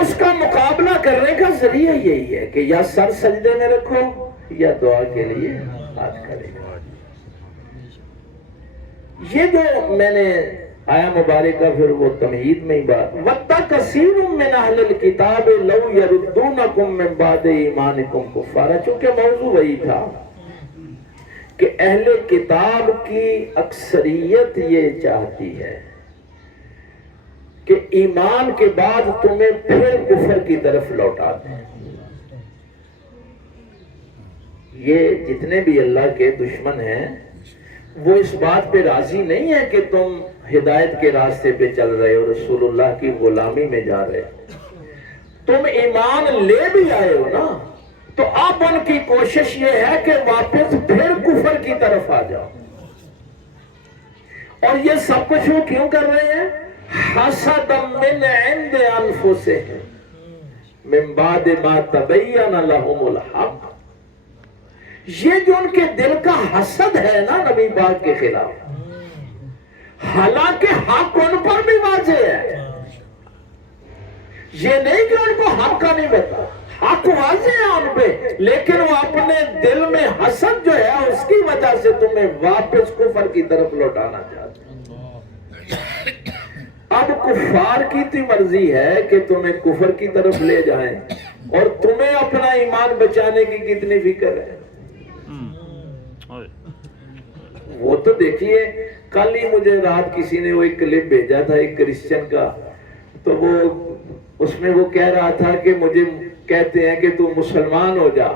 اس کا مقابلہ کرنے کا ذریعہ یہی ہے کہ یا سر سجدے میں رکھو یا دعا کے لیے ہاتھ کھڑے کرو. یہ جو میں نے آیا مبارکہ پھر وہ تمہید میں ہی بات. وَدَّ كَثِيرٌ مِّنْ أَهْلِ الْكِتَابِ لَوْ يَرُدُّونَكُمْ مِّن بَعْدِ إِيمَانِكُمْ كُفَّارًا. چونکہ موضوع وہی تھا کہ اہل کتاب کی اکثریت یہ چاہتی ہے کہ ایمان کے بعد تمہیں پھر کفر کی طرف لوٹا دیں. یہ جتنے بھی اللہ کے دشمن ہیں وہ اس بات پہ راضی نہیں ہے کہ تم ہدایت کے راستے پہ چل رہے ہو، رسول اللہ کی غلامی میں جا رہے ہو. تم ایمان لے بھی آئے ہو نا، تو اب ان کی کوشش یہ ہے کہ واپس پھر کفر کی طرف آ جاؤ. اور یہ سب کچھ وہ کیوں کر رہے ہیں؟ حسدا من عند انفسهم من بعد ما تبین لهم الحق. یہ جو ان کے دل کا حسد ہے نا نبی پاک کے خلاف، حالانکہ حق ان پر بھی واضح ہے. یہ نہیں کہ ان کو حق کا نہیں پتا، حق واضح ہے ان پہ، لیکن وہ اپنے دل میں حسد جو ہے اس کی وجہ سے تمہیں واپس کفر کی طرف لوٹانا چاہتے ہیں. اب کفار کی تو مرضی ہے کہ تمہیں کفر کی طرف لے جائیں، اور تمہیں اپنا ایمان بچانے کی کتنی فکر ہے. وہ تو دیکھیے کل ہی مجھے رات کسی نے وہ ایک کلپ بھیجا تھا ایک کرسچن کا، تو وہ اس میں وہ کہہ رہا تھا کہ مجھے کہتے ہیں کہ تو مسلمان ہو جا.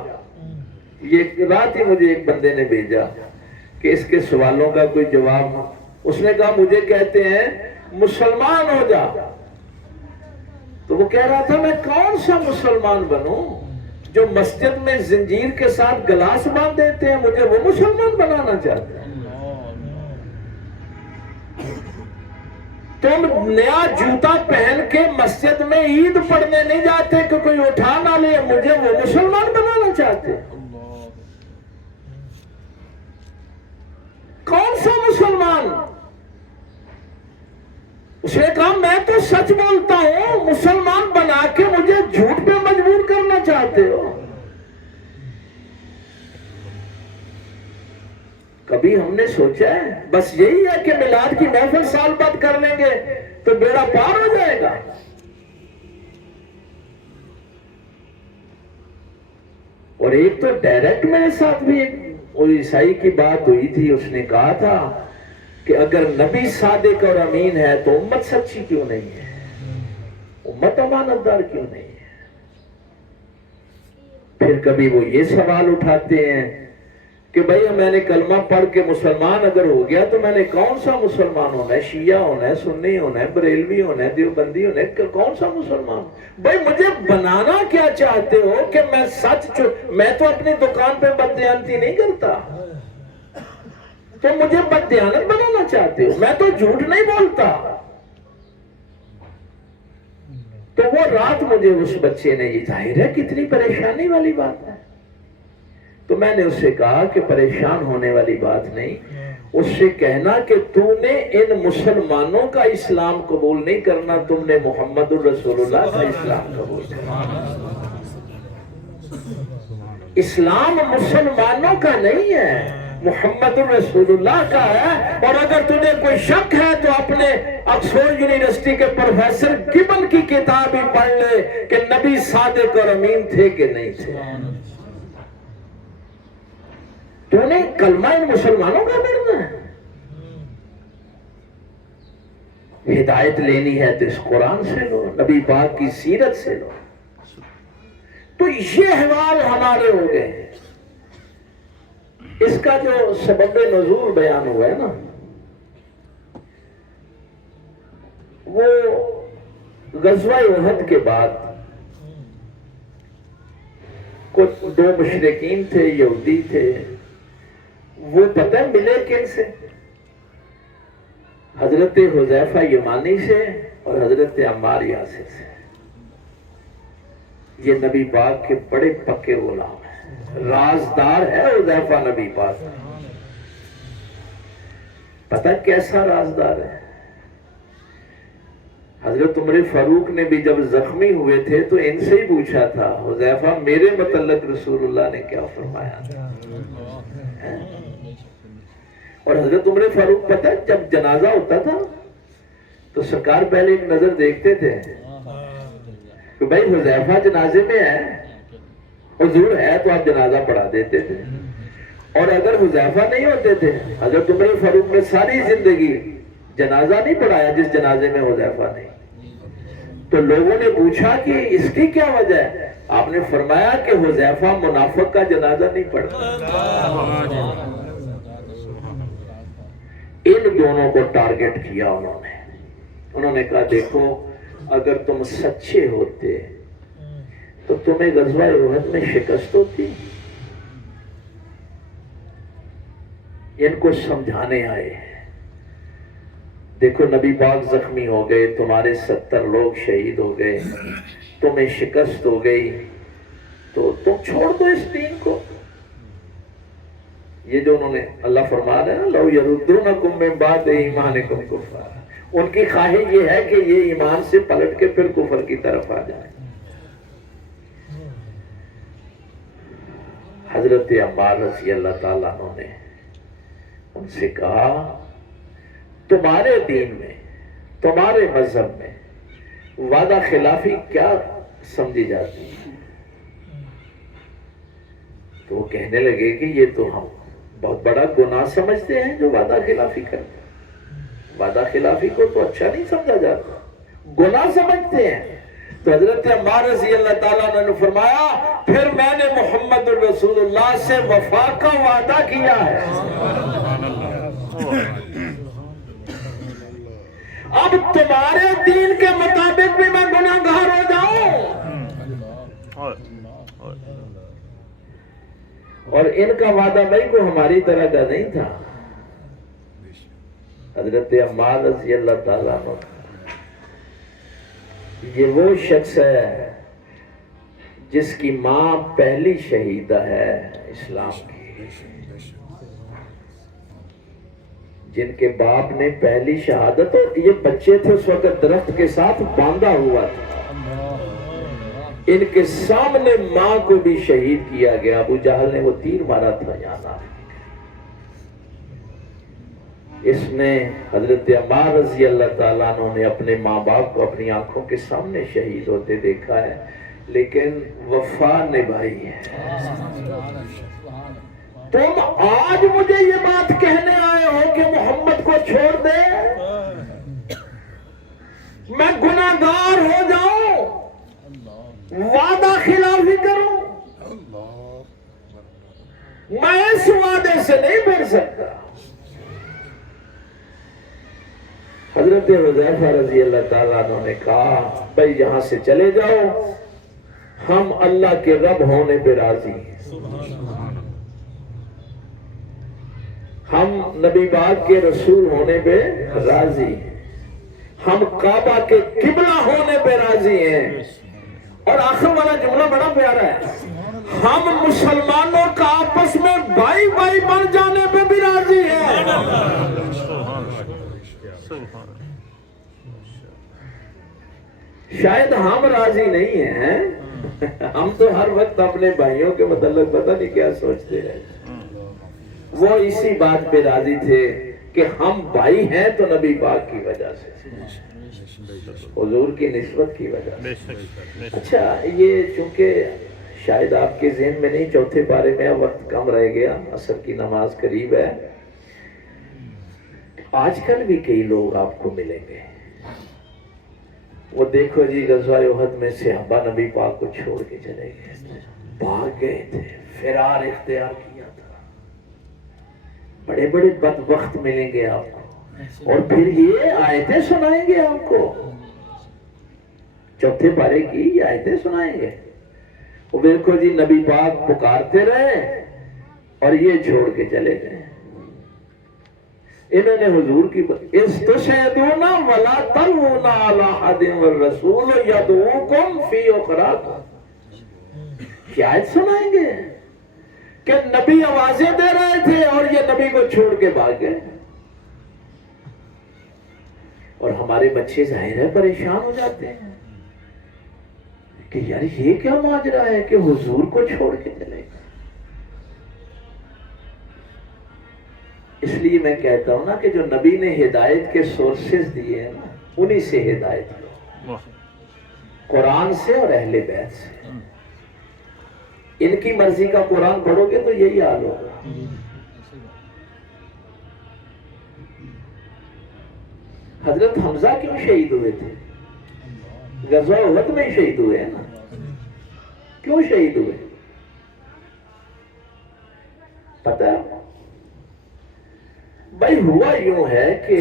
یہ رات ہی مجھے ایک بندے نے بھیجا کہ اس کے سوالوں کا کوئی جواب. اس نے کہا مجھے کہتے ہیں مسلمان ہو جا. تو وہ کہہ رہا تھا میں کون سا مسلمان بنوں؟ جو مسجد میں زنجیر کے ساتھ گلاس باندھ دیتے ہیں مجھے وہ مسلمان بنانا چاہتے ہیں؟ تم نیا جوتا پہن کے مسجد میں عید پڑھنے نہیں جاتے کہ کوئی اٹھا نہ لے، مجھے وہ مسلمان بنانا چاہتے ہیں؟ کون سا مسلمان؟ اس نے کہا میں تو سچ بولتا ہوں، مسلمان بنا کے مجھے جھوٹ پہ مجبور کرنا چاہتے ہو. کبھی ہم نے سوچا ہے بس یہی ہے کہ میلاد کی محفل سال بعد کر لیں گے تو بیڑا پار ہو جائے گا؟ اور ایک تو ڈائریکٹ میرے ساتھ بھی ایک عیسائی کی بات ہوئی تھی. اس نے کہا تھا کہ اگر نبی صادق اور امین ہے تو امت سچی کیوں نہیں ہے؟ امت امانت دار کیوں نہیں ہے؟ پھر کبھی وہ یہ سوال اٹھاتے ہیں کہ بھئی میں نے کلمہ پڑھ کے مسلمان اگر ہو گیا تو میں نے کون سا مسلمان ہونا ہے؟ شیعہ ہونا ہے، سنی ہونا ہے، بریلوی ہونا ہے، دیوبندی ہونا ہے، کون سا مسلمان؟ بھئی مجھے بنانا کیا چاہتے ہو کہ میں سچ میں تو اپنی دکان پہ بددیانتی نہیں کرتا، تو مجھے بددیانت بنانا چاہتے ہو؟ میں تو جھوٹ نہیں بولتا. تو وہ رات مجھے اس بچے نے، یہ ظاہر ہے کتنی پریشانی والی بات ہے. تو میں نے اس سے کہا کہ پریشان ہونے والی بات نہیں، اس سے کہنا کہ تو نے ان مسلمانوں کا اسلام قبول نہیں کرنا، تم نے محمد الرسول اللہ کا اسلام قبول کرنا. اسلام مسلمانوں کا نہیں ہے، محمد الرسول اللہ کا ہے. اور اگر تجھے کوئی شک ہے تو اپنے آکسفورڈ یونیورسٹی کے پروفیسر گبن کی کتاب ہی پڑھ لے کہ نبی صادق اور امین تھے کہ نہیں تھے. تو نے کلمہ ان مسلمانوں کا پڑھنا ہے. ہدایت لینی ہے تو اس قرآن سے لو، نبی پاک کی سیرت سے لو. تو یہ احوال ہمارے ہو گئے ہیں. اس کا جو سبب نزول بیان ہوا ہے نا، وہ غزوہ احد کے بعد کچھ دو مشرکین تھے، یہودی تھے، وہ پتہ ملے کن سے؟ حضرت حذیفہ یمانی سے اور حضرت عمار یاسر سے. یہ نبی پاک کے بڑے پکے غلام ہیں، رازدار ہے حذیفہ نبی پاک. پتہ کیسا رازدار ہے؟ حضرت عمر فاروق نے بھی جب زخمی ہوئے تھے تو ان سے ہی پوچھا تھا، حذیفہ میرے متعلق رسول اللہ نے کیا فرمایا تھا؟ اور حضرت عمر فاروق پتہ جب جنازہ ہوتا تھا تو سرکار پہلے ایک نظر دیکھتے تھے کہ بھائی حذیفہ جنازے میں ہے، حضور ہے تو آپ جنازہ پڑھا دیتے تھے. اور اگر حذیفہ نہیں ہوتے تھے، حضرت عمر فاروق نے ساری زندگی جنازہ نہیں پڑھایا جس جنازے میں حذیفہ نہیں. تو لوگوں نے پوچھا کہ اس کی کیا وجہ ہے؟ آپ نے فرمایا کہ حذیفہ منافق کا جنازہ نہیں پڑھتا. ان دونوں کو ٹارگٹ کیا انہوں نے کہا دیکھو اگر تم سچے ہوتے تو تمہیں غزوہ احد میں شکست ہوتی. ان کو سمجھانے آئے، دیکھو نبی پاک زخمی ہو گئے، تمہارے 70 لوگ شہید ہو گئے، تمہیں شکست ہو گئی، تو تم چھوڑ دو اس دین کو. یہ جو انہوں نے اللہ فرما رہے ہیں لو یردونکم من بعد ایمانکم کفارا، ان کی خواہش یہ ہے کہ یہ ایمان سے پلٹ کے پھر کفر کی طرف آ جائیں. حضرت عمار رضی اللہ تعالیٰ عنہ نے ان سے کہا تمہارے دین میں، تمہارے مذہب میں وعدہ خلافی کیا سمجھی جاتی ہے؟ تو وہ کہنے لگے کہ یہ تو ہم بہت بڑا گناہ سمجھتے ہیں جو وعدہ خلافی کرتے ہیں، وعدہ خلافی کو تو اچھا نہیں سمجھا جاتا، گناہ سمجھتے ہیں۔ تو حضرت عمار رضی اللہ تعالیٰ عنہ نے فرمایا پھر میں نے محمد الرسول اللہ سے وفا کا وعدہ کیا ہے، اب تمہارے دین کے مطابق بھی میں گناہ گار ہو جاؤں۔ اور ان کا وعدہ بھائی کو ہماری طرح کا نہیں تھا۔ حضرت عمار رضی اللہ تعالیٰ عنہ یہ وہ شخص ہے جس کی ماں پہلی شہیدہ ہے اسلام کی، جن کے باپ نے پہلی شہادت، اور یہ بچے تھے اس وقت درخت کے ساتھ باندھا ہوا تھا، ان کے سامنے ماں کو بھی شہید کیا گیا، ابو جہل نے وہ تیر مارا تھا یہاں۔ اس نے حضرت عمار رضی اللہ تعالیٰ عنہ نے اپنے ماں باپ کو اپنی آنکھوں کے سامنے شہید ہوتے دیکھا ہے، لیکن وفا نبھائی ہے۔ تم آج مجھے یہ بات کہنے آئے ہو کہ محمد کو چھوڑ دے، میں گناہ گار ہو جاؤں، وعدہ خلافی کروں، میں اس وعدے سے نہیں بڑھ سکتا۔ حضرت حذیفہ رضی اللہ تعالیٰ عنہ نے کہا بھائی یہاں سے چلے جاؤ، ہم اللہ کے رب ہونے پہ راضی ہیں، ہم نبی پاک کے رسول ہونے پہ راضی ہیں، ہم کعبہ کے قبلہ ہونے پہ راضی ہیں، اور آخر والا جملہ بڑا پیارا ہے، ہم مسلمانوں کا آپس میں بھائی بھائی بن جانے پہ بھی راضی ہیں۔ شاید ہم راضی نہیں ہیں، ہم تو ہر وقت اپنے بھائیوں کے متعلق پتہ نہیں کیا سوچتے رہتے، وہ اسی بات پہ راضی تھے کہ ہم بھائی ہیں تو نبی پاک کی وجہ سے، حضور کی نسبت کی وجہ سے۔ اچھا یہ چونکہ شاید آپ کے ذہن میں نہیں، چوتھے پارے میں وقت کم رہ گیا، عصر کی نماز قریب ہے، آج کل بھی کئی لوگ آپ کو ملیں گے، وہ دیکھو جی غزوہ احد میں صحابہ نبی پاک کو چھوڑ کے چلے گئے تھے، بھاگ گئے تھے، فرار اختیار کیا تھا، بڑے بڑے بدبخت ملیں گے آپ کو، اور پھر یہ آیتیں سنائیں گے آپ کو، چوتھے پارے کی یہ آیتیں سنائیں گے، وہ دیکھو جی نبی پاک پکارتے رہے اور یہ چھوڑ کے چلے گئے۔ انہوں نے حضور کی استشہدون ولا تلوون علی احد والرسول یدعوکم فی اخراکم، کیا سنائیں گے کہ نبی آوازیں دے رہے تھے اور یہ نبی کو چھوڑ کے بھاگ گئے، اور ہمارے بچے ظاہر ہے پریشان ہو جاتے ہیں کہ یار یہ کیا ماجرا ہے کہ حضور کو چھوڑ کے چلے گئے۔ اس لیے میں کہتا ہوں نا کہ جو نبی نے ہدایت کے سورسز دیے ہیں نا، انہی سے ہدایت لو، قرآن سے اور اہل بیت سے۔ ان کی مرضی کا قرآن پڑھو گے تو یہی حال ہوگا۔ حضرت حمزہ کیوں شہید ہوئے تھے؟ غزوہ احد میں شہید ہوئے ہیں نا، کیوں شہید ہوئے پتہ ہے؟ بھائی ہوا یوں ہے کہ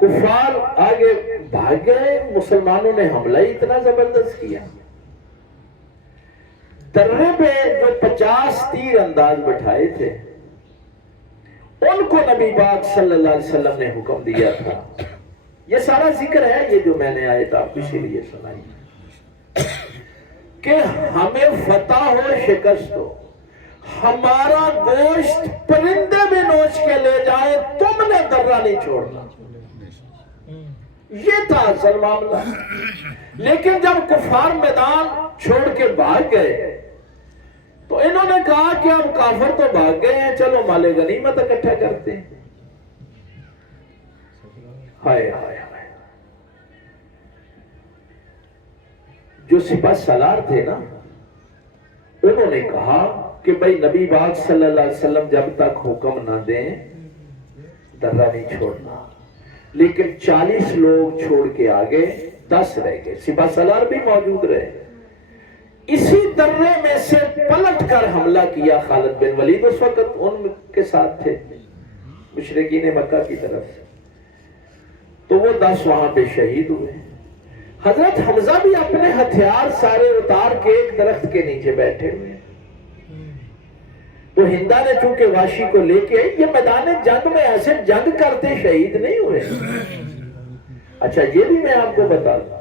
کفار آگے بھاگ گئے، مسلمانوں نے حملہ ہی اتنا زبردست کیا، درے پہ جو 50 تیر انداز بٹھائے تھے ان کو نبی پاک صلی اللہ علیہ وسلم نے حکم دیا تھا، یہ سارا ذکر ہے یہ جو میں نے آیت آپ کو اسی لیے سنائی، کہ ہمیں فتح ہو شکست ہو، ہمارا گوشت پرندے بھی نوچ کے لے جائے، تم نے درہ نہیں چھوڑنا، یہ تھا اصل معاملہ۔ لیکن جب کفار میدان چھوڑ کے بھاگ گئے تو انہوں نے کہا کہ اب کافر تو بھاگ گئے ہیں، چلو مال غنیمت اکٹھا کرتے ہیں۔ ہائے ہائے ہائے، جو سپہ سالار تھے نا انہوں نے کہا کہ بھائی نبی پاک صلی اللہ علیہ وسلم جب تک حکم نہ دیں درہ نہیں چھوڑنا. لیکن 40 لوگ چھوڑ کے آگے 10 رہ گئے, سپہ سالار بھی موجود رہے. اسی درے میں سے پلٹ کر حملہ کیا خالد بن ولید, اس وقت ان کے ساتھ تھے مشرکین مکہ کی طرف سے, تو وہ 10 وہاں پہ شہید ہوئے. حضرت حمزہ بھی اپنے ہتھیار سارے اتار کے ایک درخت کے نیچے بیٹھے ہوئے. تو ہندا نے چونکہ واشی کو لے کے, یہ میدان جنگ میں ایسے جنگ کرتے شہید نہیں ہوئے. اچھا یہ بھی میں آپ کو بتا دوں,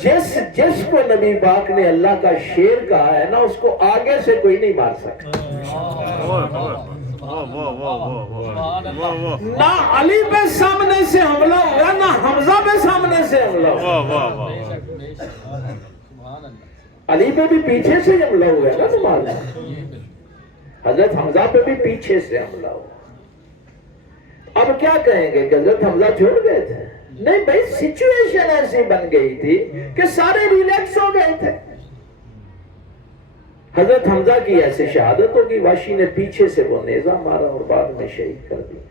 جس کو نبی پاک نے اللہ کا شیر کہا ہے نا, اس کو آگے سے کوئی نہیں مار سکتا. نہ علی پہ سامنے سے حملہ ہوا, نہ حمزہ پہ سامنے سے حملہ ہوا. علی پہ بھی پیچھے سے حملہ ہوا ہے نا تمہارا, حضرت حمزہ پہ بھی پیچھے سے حملہ ہوا. اب کیا کہیں گے کہ حضرت حمزہ چھوڑ گئے تھے؟ نہیں بھائی, سچویشن ایسی بن گئی تھی کہ سارے ریلیکس ہو گئے تھے. حضرت حمزہ کی ایسے شہادت ہوگی, واشی نے پیچھے سے وہ نیزہ مارا اور بعد میں شہید کر دیا.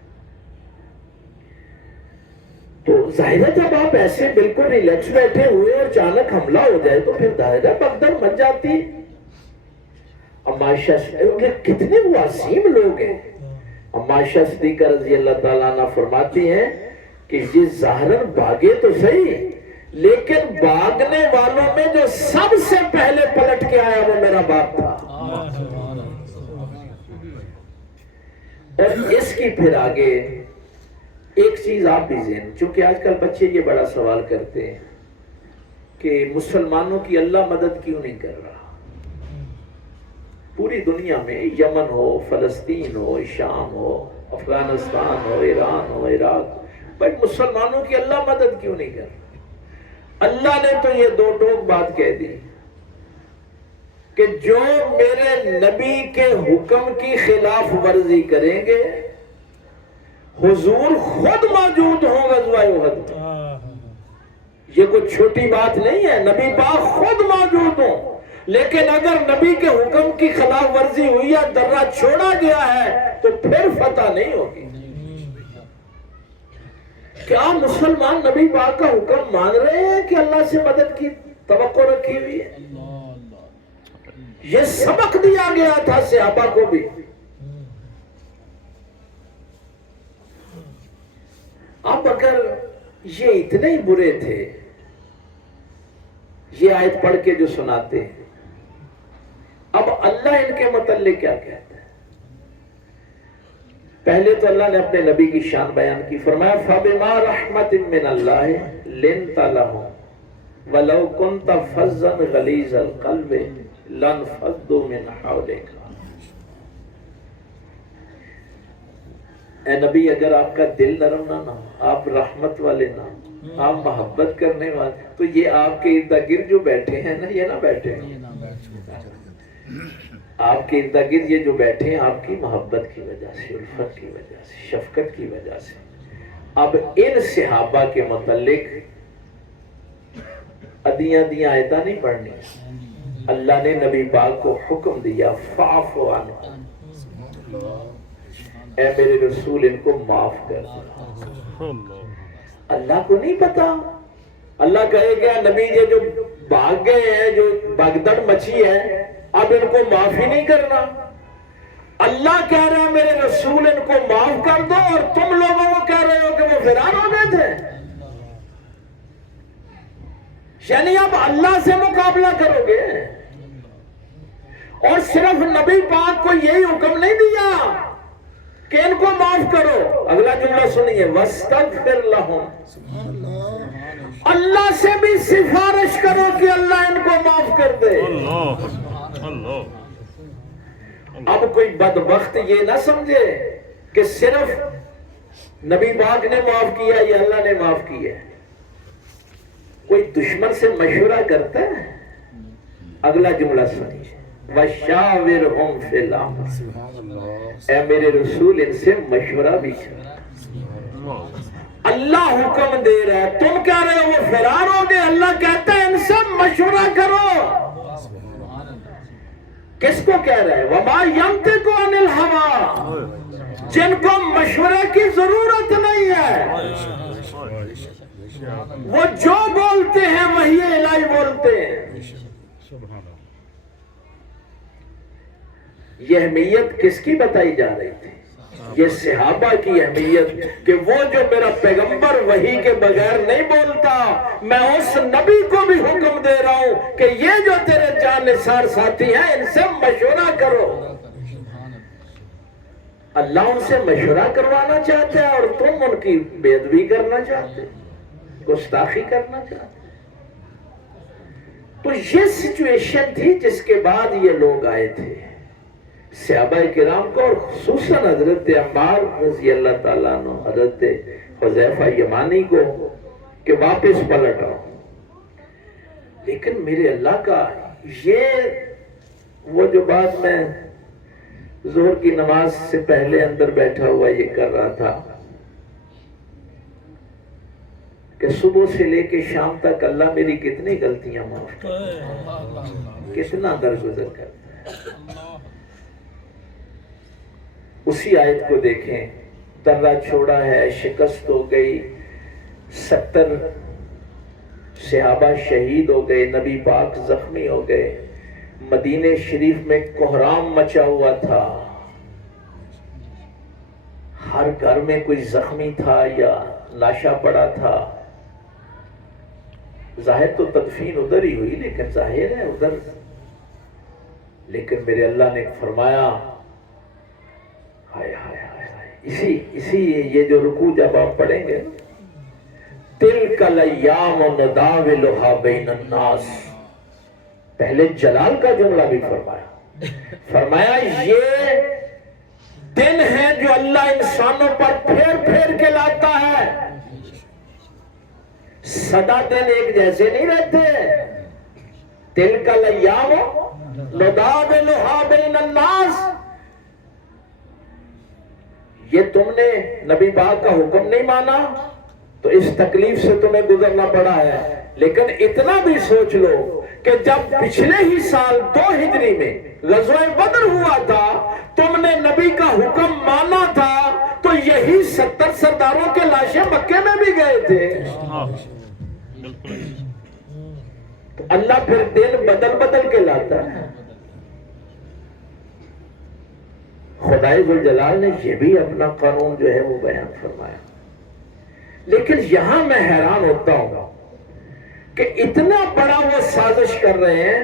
تو ظاہر ہے جب آپ ایسے بالکل ریلیکس بیٹھے ہوئے اور اچانک حملہ ہو جائے تو پھر ظاہر ہے بغداد مچ جاتی. عائشہ کتنے وہ عظیم لوگ ہیں. عائشہ صدیقہ رضی اللہ تعالیٰ عنہ فرماتی ہیں کہ یہ ظاہراً بھاگے تو صحیح, لیکن بھاگنے والوں میں جو سب سے پہلے پلٹ کے آیا وہ میرا باپ تھا. اور اس کی پھر آگے ایک چیز آپ بھی ذہن, چونکہ آج کل بچے یہ بڑا سوال کرتے ہیں کہ مسلمانوں کی اللہ مدد کیوں نہیں کر رہا. پوری دنیا میں یمن ہو, فلسطین ہو, شام ہو, افغانستان ہو, ایران ہو, عراق, بٹ مسلمانوں کی اللہ مدد کیوں نہیں کر رہا؟ اللہ نے تو یہ دو ٹوک بات کہہ دی کہ جو میرے نبی کے حکم کی خلاف ورزی کریں گے حضور خود موجود ہوں غزوہ احد. یہ کوئی چھوٹی بات نہیں ہے, نبی پاک خود موجود ہوں. لیکن اگر نبی کے حکم کی خلاف ورزی ہوئی یا درہ چھوڑا گیا ہے تو پھر فتح نہیں ہوگی. کیا مسلمان نبی پاک کا حکم مان رہے ہیں کہ اللہ سے مدد کی توقع رکھی ہوئی ہے؟ یہ سبق دیا گیا تھا صحابہ کو بھی. اب اگر یہ اتنے ہی برے تھے, یہ آیت پڑھ کے جو سناتے ہیں, اب اللہ ان کے متعلق کیا کہتا ہے؟ پہلے تو اللہ نے اپنے نبی کی شان بیان کی, فرمایا فَبِمَا رَحْمَةٍ مِّنَ اللَّهِ لِنْتَ لَهُمْ وَلَوْ كُنْتَ فَظًّا غَلِيظَ الْقَلْبِ لَانفَضُّوا مِنْ حَوْلِكَ. اے نبی, اگر آپ کا دل نرم نہ ہو, آپ رحمت والے نہ ہو, آپ محبت کرنے والے, تو یہ آپ کے ارد گرد جو بیٹھے ہیں نا, یہ نہ بیٹھے ہیں. آپ کے ارد گرد یہ جو بیٹھے ہیں آپ کی محبت کی وجہ سے, الفت کی وجہ سے, شفقت کی وجہ سے. اب ان صحابہ کے متعلق ادیاں آیتاں نہیں پڑھنی. اللہ نے نبی پاک کو حکم دیا فاعف عنہم, اے میرے رسول ان کو معاف کر دو. اللہ کو نہیں پتا, اللہ کہے گا نبی یہ جو بھاگ گئے ہیں, جو بھگدڑ مچی ہے, اب ان کو معافی نہیں کرنا. اللہ کہہ رہا ہے میرے رسول ان کو معاف کر دو, اور تم لوگوں کو کہہ رہے ہو کہ وہ فرار ہو گئے تھے. یعنی اب اللہ سے مقابلہ کرو گے. اور صرف نبی پاک کو یہی حکم نہیں دیا کہ ان کو معاف کرو, اگلا جملہ سنیے, وَاسْتَغْفِرْ لَهُمْ, اللہ سے بھی سفارش کرو کہ اللہ ان کو معاف کر دے. اب کوئی بدبخت یہ نہ سمجھے کہ صرف نبی پاک نے معاف کیا یا اللہ نے معاف کیا. کوئی دشمن سے مشورہ کرتا ہے؟ اگلا جملہ سنیے, وَشَاوِرْهُمْ فِي الْأَمْرِ, اے میرے رسول ان سے مشورہ بھی کرو. اللہ حکم دے رہا ہے, تم کہہ رہے ہو وہ فرار ہو گئے, اللہ کہتا ہے ان سے مشورہ کرو. کس کو کہہ رہا ہے؟ وما ینطق عن الہویٰ، جن کو مشورے کی ضرورت نہیں ہے، وہ جو بولتے ہیں وہی الہی بولتے ہیں۔ یہ اہمیت کس کی بتائی جا رہی تھی؟ یہ صحابہ کی اہمیت، کہ وہ جو میرا پیغمبر وحی کے بغیر نہیں بولتا، میں اس نبی کو بھی حکم دے رہا ہوں کہ یہ جو تیرے جان نثار ساتھی ہیں ان سے مشورہ کرو۔ اللہ ان سے مشورہ کروانا چاہتا ہے اور تم ان کی بے ادبی کرنا چاہتے، گستاخی کرنا چاہتے۔ تو یہ سچویشن تھی جس کے بعد یہ لوگ آئے تھے صحابہ کرام کو، اور خصوصاً حضرت عمار رضی اللہ تعالیٰ عنہ، حضرت حذیفہ یمانی کو، کہ واپس پلٹ آؤ۔ لیکن میرے اللہ کا یہ وہ جو بات میں ظہر کی نماز سے پہلے اندر بیٹھا ہوا یہ کر رہا تھا کہ صبح سے لے کے شام تک اللہ میری کتنی غلطیاں معاف کرتا ہے، کتنا درگزر کرتا ہے۔ اسی آیت کو دیکھیں، درہ چھوڑا ہے، شکست ہو گئی، 70 صحابہ شہید ہو گئے، نبی پاک زخمی ہو گئے، مدینہ شریف میں کوہرام مچا ہوا تھا، ہر گھر میں کوئی زخمی تھا یا لاشا پڑا تھا۔ ظاہر تو تدفین ادھر ہی ہوئی، لیکن ظاہر ہے ادھر، لیکن میرے اللہ نے فرمایا ہائے ہائے ہائے، اسی یہ جو رکوع جب آپ پڑھیں گے، تِلْکَ الْأَيَّامُ نُدَاوِلُهَا بَيْنَ النَّاسِ، پہلے جلال کا جملہ بھی فرمایا یہ دن ہے جو اللہ انسانوں پر پھیر پھیر کے لاتا ہے، سدا دن ایک جیسے نہیں رہتے۔ تِلْکَ الْأَيَّامُ نُدَاوِلُهَا بَيْنَ النَّاسِ، یہ تم نے نبی پاک کا حکم نہیں مانا تو اس تکلیف سے تمہیں گزرنا پڑا ہے، لیکن اتنا بھی سوچ لو کہ جب پچھلے ہی سال 2 ہجری میں غزوہ بدر ہوا تھا، تم نے نبی کا حکم مانا تھا تو یہی 70 سرداروں کے لاشیں مکے میں بھی گئے تھے۔ تو اللہ پھر دن بدل بدل کے لاتا ہے۔ خدائے ذوالجلال نے یہ بھی اپنا قانون جو ہے وہ بیان فرمایا، لیکن یہاں میں حیران ہوتا ہوں کہ اتنا بڑا وہ سازش کر رہے ہیں،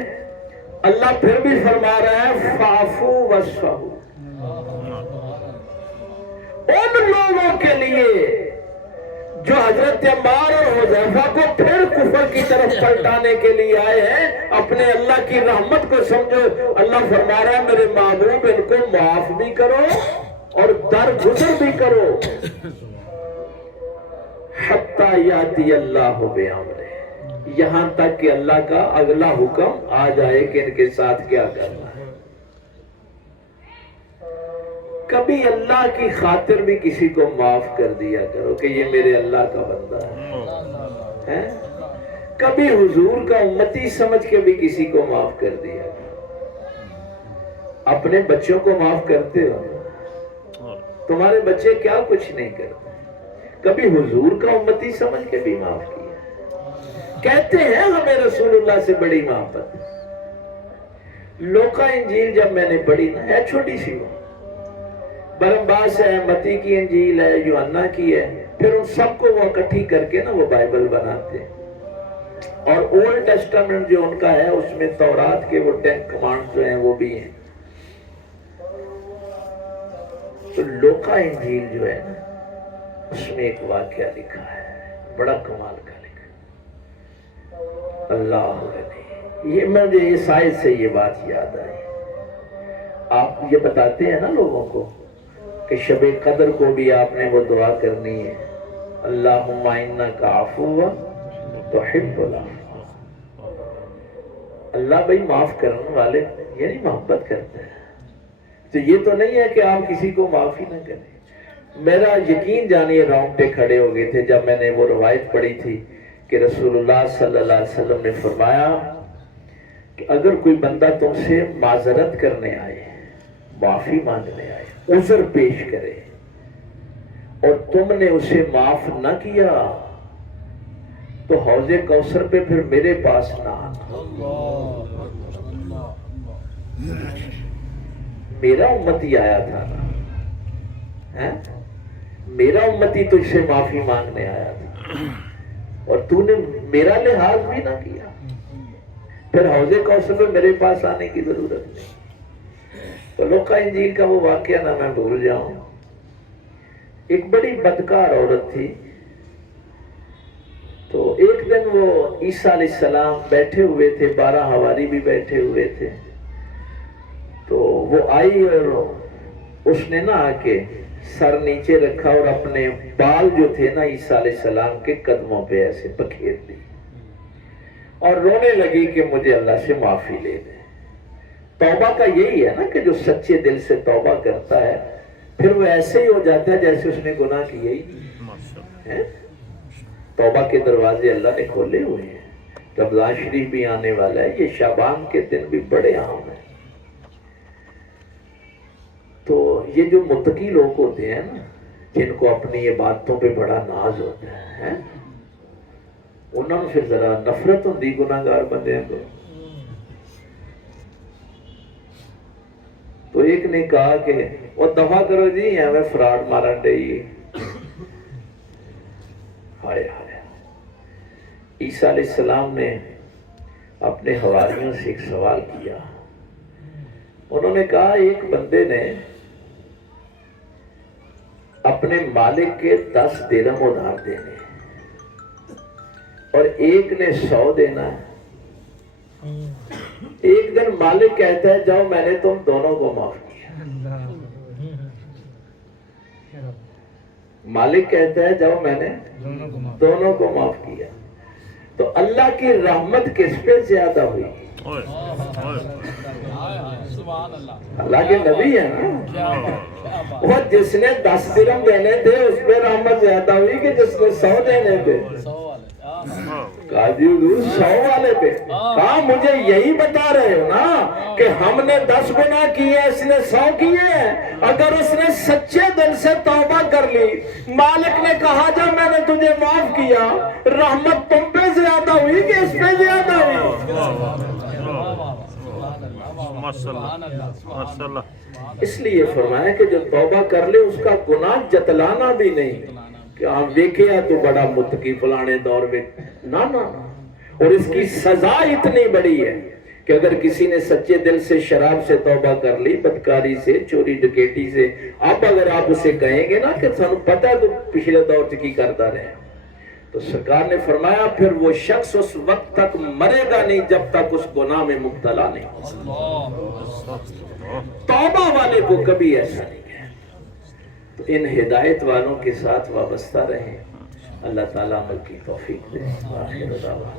اللہ پھر بھی فرما رہا ہے فَاعْفُوا وَاصْفَحُوا، ان لوگوں کے لیے جو حضرت عمار اور حذیفہ کو پھر کفر کی طرف پلٹانے کے لیے آئے ہیں، اپنے اللہ کی رحمت کو سمجھو۔ اللہ فرما رہا ہے میرے محبوب ان کو معاف بھی کرو اور درگزر بھی کرو، حَتَّى يَأْتِيَ اللَّهُ بِأَمْرِهِ، یہاں تک کہ اللہ کا اگلا حکم آ جائے کہ ان کے ساتھ کیا کرنا ہے۔ کبھی اللہ کی خاطر بھی کسی کو معاف کر دیا کرو کہ یہ میرے اللہ کا بندہ ہے۔ کبھی حضور کا امتی سمجھ کے بھی کسی کو معاف کر دیا کرو۔ اپنے بچوں کو معاف کرتے ہو، تمہارے بچے کیا کچھ نہیں کرتے، کبھی حضور کا امتی سمجھ کے بھی معاف کیا۔ کہتے ہیں ہمیں رسول اللہ سے بڑی محبت۔ لوکا انجیل جب میں نے پڑھی نا، ہے چھوٹی سی، وہ برنباس ہے، متی کی انجیل ہے، یوحنا کی ہے، پھر ان سب کو وہ اکٹھی کر کے نا وہ بائبل بناتے ہیں، اور اولڈ ٹیسٹامنٹ جو ان کا ہے اس میں تورات کے وہ 10 کمانڈ جو ہیں وہ بھی ہیں۔ تو لوکا انجیل جو ہے نا اس میں ایک واقعہ لکھا ہے بڑا کمال کا لکھا۔ اللہ علیہ، یہ مجھے اس آیت سے یہ بات یاد آئی۔ آپ یہ بتاتے ہیں نا لوگوں کو کہ شب قدر کو بھی آپ نے وہ دعا کرنی ہے، اللہم انک عفو تحب العفو۔ اللہ بھائی معاف کرنے والے یعنی محبت کرتے ہیں، تو یہ تو نہیں ہے کہ آپ کسی کو معاف ہی نہ کریں۔ میرا یقین جانیے رونگٹے کھڑے ہو گئے تھے جب میں نے وہ روایت پڑھی تھی کہ رسول اللہ صلی اللہ علیہ وسلم نے فرمایا کہ اگر کوئی بندہ تم سے معذرت کرنے آئے، معافی مانگنے آئے، عذر پیش کرے اور تم نے اسے معاف نہ کیا تو حوض کوثر پہ پھر میرے پاس نہ آنا۔ میرا امتی آیا تھا نا، میرا امتی تجھ سے معافی مانگنے آیا تھا اور تو نے میرا لحاظ بھی نہ کیا، پھر حوض کوثر پہ میرے پاس آنے کی ضرورت نہیں۔ تو لوکا انجیل کا وہ واقعہ نہ میں بھول جاؤں، ایک بڑی بدکار عورت تھی، تو ایک دن وہ عیسیٰ علیہ السلام بیٹھے ہوئے تھے، 12 حواری بھی بیٹھے ہوئے تھے، تو وہ آئی اور اس نے نہ آ کے سر نیچے رکھا اور اپنے بال جو تھے نا عیسیٰ علیہ السلام کے قدموں پہ ایسے بکھیر دی اور رونے لگی کہ مجھے اللہ سے معافی لے دے۔ توبہ کا یہی ہے نا کہ جو سچے دل سے توبہ کرتا ہے پھر وہ ایسے ہی ہو جاتا ہے جیسے اس نے گناہ کیا ہی نہیں۔ توبہ کے دروازے اللہ نے کھولے ہوئے ہیں، رمضان شریف بھی آنے والا ہے، یہ شعبان کے دن بھی بڑے عام ہیں۔ تو یہ جو متقی لوگ ہوتے ہیں نا، جن کو اپنی یہ باتوں پہ بڑا ناز ہوتا ہے، انہوں نے پھر ذرا نفرت ہوندی گناہگار بندے کو۔ تو ایک نے کہا کہ وہ دفع کرو جی، ہمیں فراڈ مارن دے۔ ہائے ہائے، عیسیٰ علیہ السلام نے اپنے حواریوں سے ایک سوال کیا۔ انہوں نے کہا ایک بندے نے اپنے مالک کے 10 درہم ادھار دینے اور ایک نے 100 دینا ہے۔ ایک دن مالک کہتا ہے جاؤ میں نے تم دونوں کو معاف کیا۔ مالک کہتا ہے جاؤ میں نے دونوں کو معاف کیا۔ تو اللہ کی رحمت کس پہ زیادہ ہوئی؟ اللہ کے نبی ہے نا، وہ جس نے 10 درہم دینے تھے اس پہ رحمت زیادہ ہوئی کہ جس نے 100 دینے تھے۔ کہا جی حضور 100 والے پہ؟ کہا مجھے یہی بتا رہے ہو نا کہ ہم نے 10 گناہ کیے، اس نے 100 کیے ہیں۔ اگر اس نے سچے دل سے توبہ کر لی، مالک نے کہا جب میں نے تجھے معاف کیا، رحمت تم پہ زیادہ ہوئی کہ اس پہ زیادہ ہوئی؟ اس لیے فرمایا کہ جو توبہ کر لے اس کا گناہ جتلانا بھی نہیں کہ آپ دیکھے تو بڑا متقی فلانے دور میں، نہ نہ۔ اور اس کی سزا اتنی بڑی ہے کہ اگر کسی نے سچے دل سے شراب سے توبہ کر لی، بدکاری سے، چوری ڈکیٹی سے، اب اگر آپ اسے کہیں گے نا کہ سانو پتہ ہے تو پچھلے دور سے کی کرتا رہے، تو سرکار نے فرمایا پھر وہ شخص اس وقت تک مرے گا نہیں جب تک اس گناہ میں مبتلا نہیں۔ توبہ والے کو کبھی ایسا نہیں ہے۔ تو ان ہدایت والوں کے ساتھ وابستہ رہیں، اللہ تعالیٰ عمل کی توفیق دے۔ آخر دعوانا